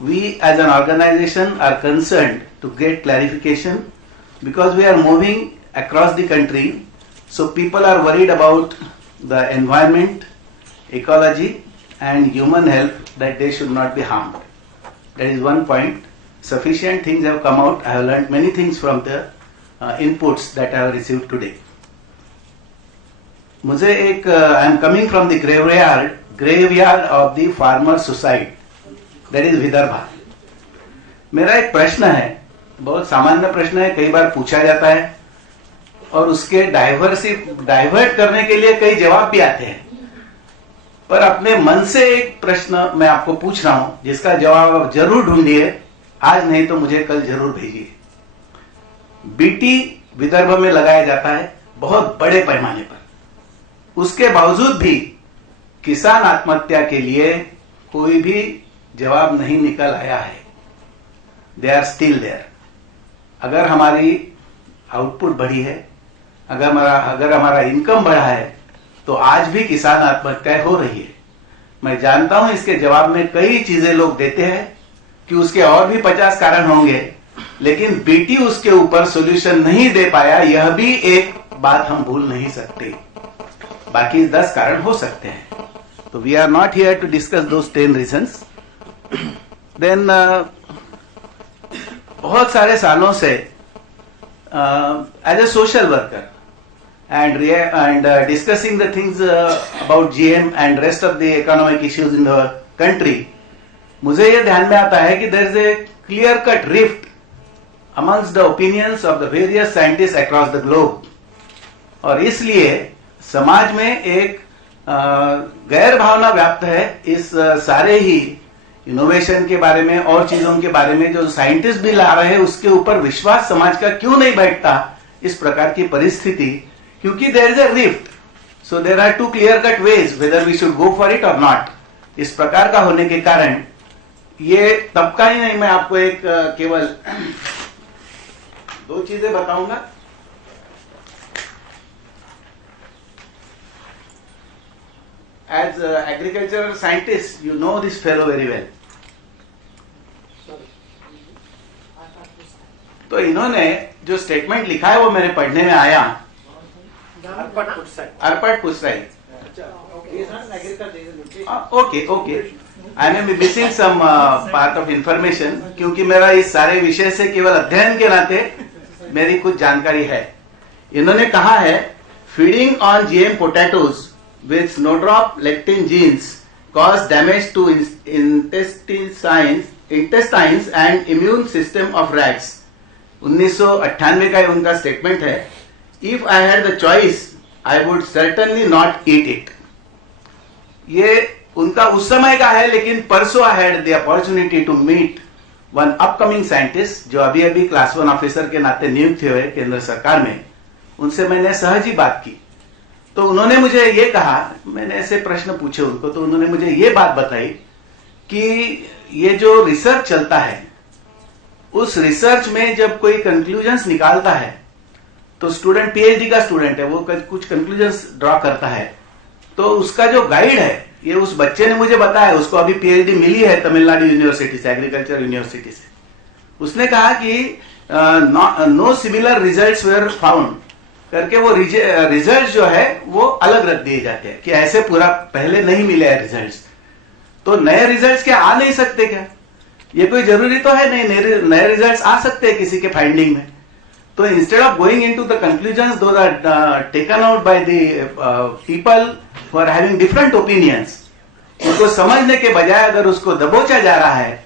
we as an organization are concerned to get clarification, because we are moving across the country. So people are worried about the environment, ecology and human health, that they should not be harmed. That is one point. Sufficient things have come out. I have learned many things from the inputs that I have received today. I am coming from the graveyard of the farmer suicide, that is Vidarbha. मेरा एक प्रश्न है, बहुत सामान्य प्रश्न है, कई बार पूछा जाता है और उसके डाइवर्ट करने के लिए कई जवाब भी आते हैं, पर अपने मन से एक प्रश्न मैं आपको पूछ रहा हूं जिसका जवाब आप जरूर ढूंढिए, आज नहीं तो मुझे कल जरूर भेजिए। बीटी विदर्भ में लगाया जाता है बहुत बड़े पैमाने पर, उसके बावजूद भी किसान आत्महत्या के लिए कोई भी जवाब नहीं निकल आया है। They are still there. अगर हमारी आउटपुट बढ़ी है, अगर हमारा इनकम बढ़ा है, तो आज भी किसान आत्महत्या हो रही है। मैं जानता हूं इसके जवाब में कई चीजें लोग देते हैं कि उसके और भी 50 कारण होंगे, लेकिन बीटी उसके ऊपर सॉल्यूशन नहीं दे पाया, यह भी एक बात हम भूल नहीं सकते। बाकी 10 कारण हो सकते हैं। तो we are not here to discuss those 10 reasons. Then बहुत सारे सालों से as a social worker and discussing the things about GM and rest of the economic issues in the country, मुझे ये ध्यान में आता है कि there is a clear cut rift amongst the opinions of the various scientists across the globe, और इसलिए समाज में एक गैर भावना व्याप्त है इस सारे ही इनोवेशन के बारे में और चीजों के बारे में जो साइंटिस्ट भी ला रहे हैं, उसके ऊपर विश्वास समाज का क्यों नहीं बैठता, इस प्रकार की परिस्थिति, क्योंकि there is a rift, so there are 2 clear cut ways whether we should go for it और नॉट। इस प्रकार का होने के कारण ये तबका ही नहीं, मैं आपको एक केवल 2 चीजें बताऊंगा। As agricultural scientist, you know this fellow very well. तो इन्होंने जो स्टेटमेंट लिखा है वो मेरे पढ़ने में आया, अर्पट पुस्राई। Okay I may be missing some part of information, क्योंकि मेरा इस सारे विषय से केवल अध्ययन के नाते मेरी कुछ जानकारी है। इन्होंने कहा है feeding on GM potatoes with snowdrop lectin genes cause damage to intestines and immune system of rats. 1998 का उनका स्टेटमेंट है। If I had the choice I would certainly not eat it. ये उनका उस समय का है, लेकिन परसों I had the opportunity to meet one upcoming scientist जो अभी अभी क्लास 1 ऑफिसर के नाते नियुक्त हुए केंद्र सरकार में। उनसे मैंने सहज ही बात की, तो उन्होंने मुझे ये कहा, मैंने ऐसे प्रश्न पूछे उनको, तो उन्होंने मुझे ये बात बताई कि ये जो रिसर्च चलता है उस रिसर्च में जब कोई कंक्लूजन्स निकालता है तो स्टूडेंट, पीएचडी का स्टूडेंट है, वो कुछ कंक्लूजन्स ड्रॉ करता है, तो उसका जो गाइड है, ये उस बच्चे ने मुझे बताया, उसको अभी पीएचडी मिली है तमिलनाडु यूनिवर्सिटी से, एग्रीकल्चर यूनिवर्सिटी से। उसने कहा कि no similar results were found करके, वो रिजल्ट जो है वो अलग रख दिए जाते हैं कि ऐसे पूरा पहले नहीं मिले हैं रिजल्ट्स। तो नए रिजल्ट्स क्या आ नहीं सकते क्या? ये कोई जरूरी तो है नहीं, नए रिजल्ट्स आ सकते हैं किसी के फाइंडिंग में। तो instead of going into the conclusions those are taken out by the people who are having different opinions, उसको समझने के बजाय अगर उसको दबोचा जा रहा है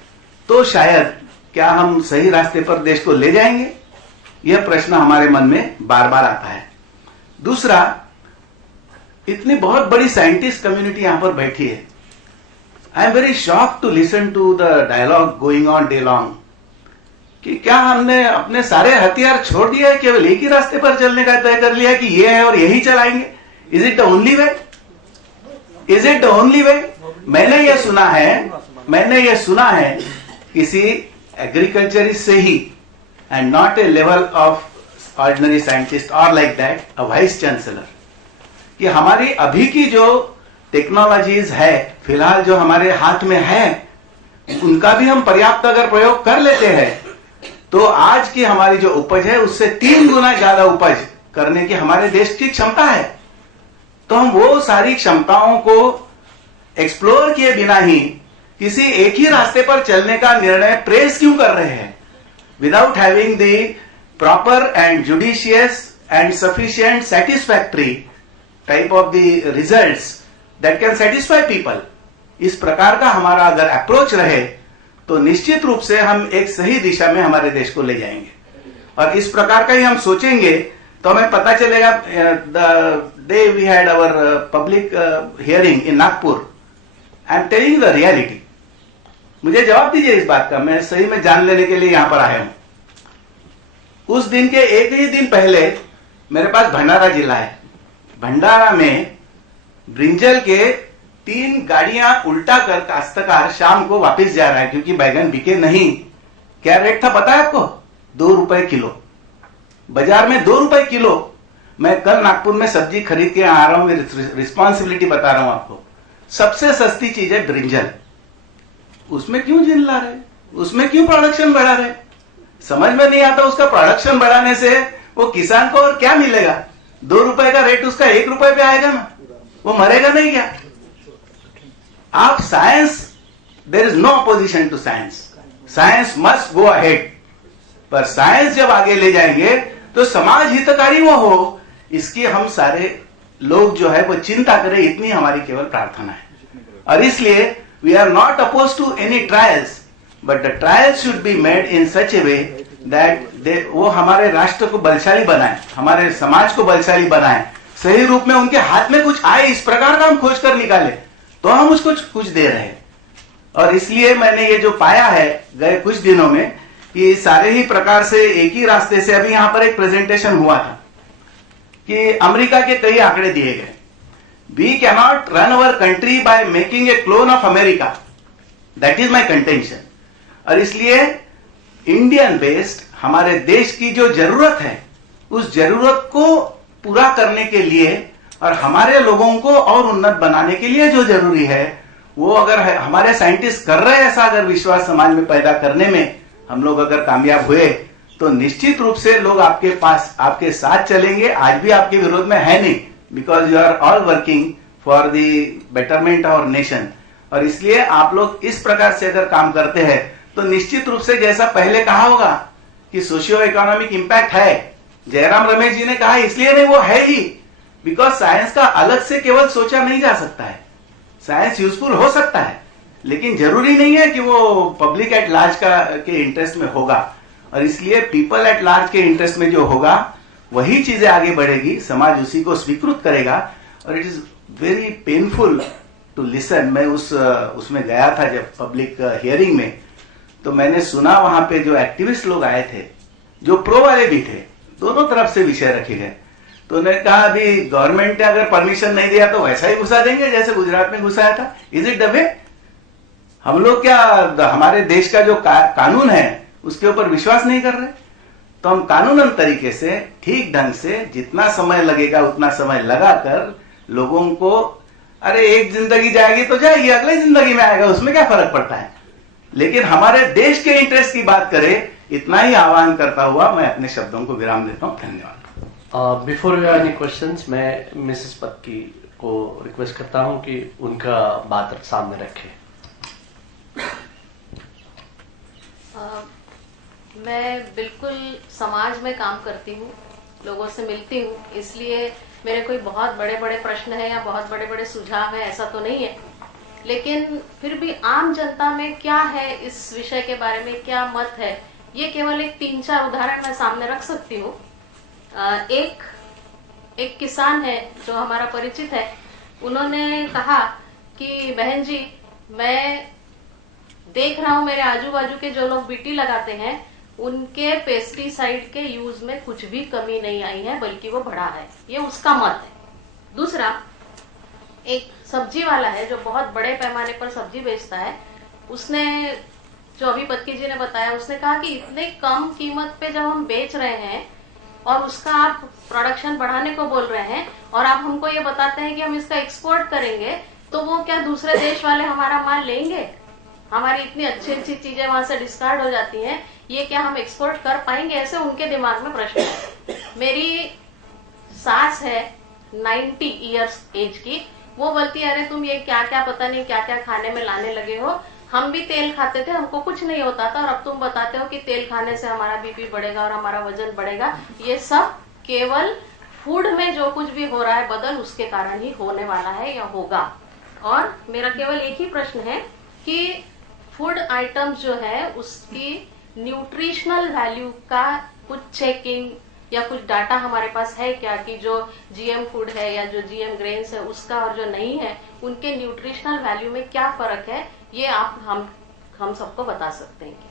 तो शायद क्या हम सही रास्ते पर देश को ले जाएंगे? यह प्रश्न हमारे मन में बार बार आता है। दूसरा, इतनी बहुत बड़ी साइंटिस्ट कम्युनिटी यहां पर बैठी है। I am very shock to listen to the dialogue going on day long कि क्या हमने अपने सारे हथियार छोड़ दिए है, केवल एक ही रास्ते पर चलने का तय कर लिया कि ये है और यही चलाएंगे? Is it the only way? Is it the only way? मैंने ये सुना है किसी एग्रीकल्चरिस्ट से ही, and not a level of ordinary scientist और like that, a vice chancellor, कि हमारी अभी की जो टेक्नोलॉजीज है, फिलहाल जो हमारे हाथ में है, उनका भी हम पर्याप्त अगर प्रयोग कर लेते हैं तो आज की हमारी जो उपज है उससे 3 गुना ज्यादा उपज करने की हमारे देश की क्षमता है। तो हम वो सारी क्षमताओं को एक्सप्लोर किए बिना ही किसी एक ही रास्ते पर चलने का निर्णय प्रेस क्यों कर रहे हैं, without having the proper and judicious and sufficient satisfactory type of the results that can satisfy people. इस प्रकार का हमारा अगर अप्रोच रहे तो निश्चित रूप से हम एक सही दिशा में हमारे देश को ले जाएंगे। और इस प्रकार का ही हम सोचेंगे तो हमें पता चलेगा। The day we had our public hearing in Nagpur, I am telling the reality. मुझे जवाब दीजिए इस बात का, मैं सही में जान लेने के लिए यहां पर आया हूं। उस दिन के एक ही दिन पहले मेरे पास भंडारा जिला है। भंडारा में ब्रिंजल के 3 गाड़ियां उल्टा कर काश्तकार शाम को वापस जा रहा है क्योंकि बैगन बिके नहीं। क्या रेट था पता है आपको? 2 रुपए किलो। बाजार में 2 रुपए किलो। मैं कल नागपुर में सब्जी खरीद के आ रहा हूं, रिस्पॉन्सिबिलिटी बता रहा हूं आपको। सबसे सस्ती चीज है ब्रिंजल। उसमें क्यों जिन ला रहे, उसमें क्यों प्रोडक्शन बढ़ा रहे? समझ में नहीं आता। उसका प्रोडक्शन बढ़ाने से वो किसान को और क्या मिलेगा? 2 रुपए का रेट उसका 1 रुपए पे आएगा ना, वो मरेगा नहीं क्या? आप science, there is no opposition to science, science must go ahead, पर साइंस जब आगे ले जाएंगे तो समाज हितकारी वो हो, इसकी हम सारे लोग जो है वो चिंता करें, इतनी हमारी केवल प्रार्थना है। और इसलिए we are not oppose to any trials, but the trials should be made in such a way that वो हमारे राष्ट्र को बलशाली बनाए, हमारे समाज को बलशाली बनाए, सही रूप में उनके हाथ में कुछ आए, इस प्रकार का हम खोज कर निकाले तो हम उसको कुछ दे रहे हैं। और इसलिए मैंने ये जो पाया है गए कुछ दिनों में, कि सारे ही प्रकार से एक ही रास्ते से, अभी यहां पर एक प्रेजेंटेशन हुआ था कि अमेरिका के कई आंकड़े दिए गए। We can not run our country by making a clone of America, that is my contention. और इसलिए इंडियन बेस्ड हमारे देश की जो जरूरत है, उस जरूरत को पूरा करने के लिए और हमारे लोगों को और उन्नत बनाने के लिए जो जरूरी है, वो अगर हमारे साइंटिस्ट कर रहे हैं, ऐसा अगर विश्वास समाज में पैदा करने में हम लोग अगर कामयाब हुए तो निश्चित रूप से लोग आपके पास, आपके साथ चलेंगे। आज भी आपके विरोध में है नहीं, because you are all working for the betterment of nation. और इसलिए आप लोग इस प्रकार से अगर काम करते हैं तो निश्चित रूप से जैसा पहले कहा होगा कि सोशियो इकोनॉमिक इंपैक्ट है, जयराम रमेश जी ने कहा इसलिए नहीं, वो है ही, बिकॉज साइंस का अलग से केवल सोचा नहीं जा सकता है। साइंस यूजफुल हो सकता है लेकिन जरूरी नहीं है कि वो पब्लिक एट लार्ज के इंटरेस्ट में होगा। और इसलिए पीपल एट लार्ज के इंटरेस्ट में जो होगा वही चीजें आगे बढ़ेगी, समाज उसी को स्वीकृत करेगा। और it is very painful to listen. मैं उसमें गया था जब पब्लिक हियरिंग में, तो मैंने सुना वहां पे जो एक्टिविस्ट लोग आए थे, जो प्रो वाले भी थे, दोनों तरफ से विषय रखे गए। तो उन्होंने कहा अभी गवर्नमेंट ने अगर परमिशन नहीं दिया तो वैसा ही घुसा देंगे जैसे गुजरात में घुसाया था। Is it the way? हम लोग क्या हमारे देश का जो कानून है उसके ऊपर विश्वास नहीं कर रहे? तो हम कानूनन तरीके से ठीक ढंग से जितना समय लगेगा उतना समय लगाकर लोगों को, अरे एक जिंदगी जाएगी तो जाएगी, अगली जिंदगी में आएगा, उसमें क्या फर्क पड़ता है, लेकिन हमारे देश के इंटरेस्ट की बात करें, इतना ही आह्वान करता हुआ मैं अपने शब्दों को विराम देता हूं। धन्यवाद। बिफोर यू एनी क्वेश्चंस, मैं मिसेस पत्की को रिक्वेस्ट करता हूं कि उनका बात सामने रखें। मैं बिल्कुल समाज में काम करती हूँ, लोगों से मिलती हूँ, इसलिए मेरे कोई बहुत बड़े बड़े प्रश्न है या बहुत बड़े बड़े सुझाव है ऐसा तो नहीं है, लेकिन फिर भी आम जनता में क्या है, इस विषय के बारे में क्या मत है, ये केवल एक 3-4 उदाहरण मैं सामने रख सकती हूँ। एक किसान है जो हमारा परिचित है, उन्होंने कहा कि बहन जी, मैं देख रहा हूँ मेरे आजू बाजू के जो लोग बीटी लगाते हैं उनके पेस्टिसाइड के यूज में कुछ भी कमी नहीं आई है, बल्कि वो बढ़ा है। ये उसका मत है। दूसरा, एक सब्जी वाला है जो बहुत बड़े पैमाने पर सब्जी बेचता है, उसने, जो अभी पत्की जी ने बताया, उसने कहा कि इतने कम कीमत पे जब हम बेच रहे हैं और उसका आप प्रोडक्शन बढ़ाने को बोल रहे हैं और आप हमको ये बताते हैं कि हम इसका एक्सपोर्ट करेंगे, तो वो क्या दूसरे देश वाले हमारा माल लेंगे? हमारी इतनी अच्छी अच्छी चीजें वहां से डिस्कार्ड हो जाती हैं, ये क्या हम एक्सपोर्ट कर पाएंगे? ऐसे उनके दिमाग में प्रश्न है। मेरी सास है 90 इयर्स एज की, वो बोलती है अरे तुम ये क्या क्या पता नहीं क्या क्या खाने में लाने लगे हो, हम भी तेल खाते थे, हमको कुछ नहीं होता था, और अब तुम बताते हो कि तेल खाने से हमारा बीपी बढ़ेगा और हमारा वजन बढ़ेगा। ये सब केवल फूड में जो कुछ भी हो रहा है बदल, उसके कारण ही होने वाला है या होगा। और मेरा केवल एक ही प्रश्न है कि फूड आइटम्स जो है उसकी न्यूट्रिशनल वैल्यू का कुछ चेकिंग या कुछ डाटा हमारे पास है क्या, कि जो जीएम फूड है या जो जीएम ग्रेन्स है उसका और जो नहीं है उनके न्यूट्रिशनल वैल्यू में क्या फर्क है, ये आप हम सबको बता सकते हैं क्या?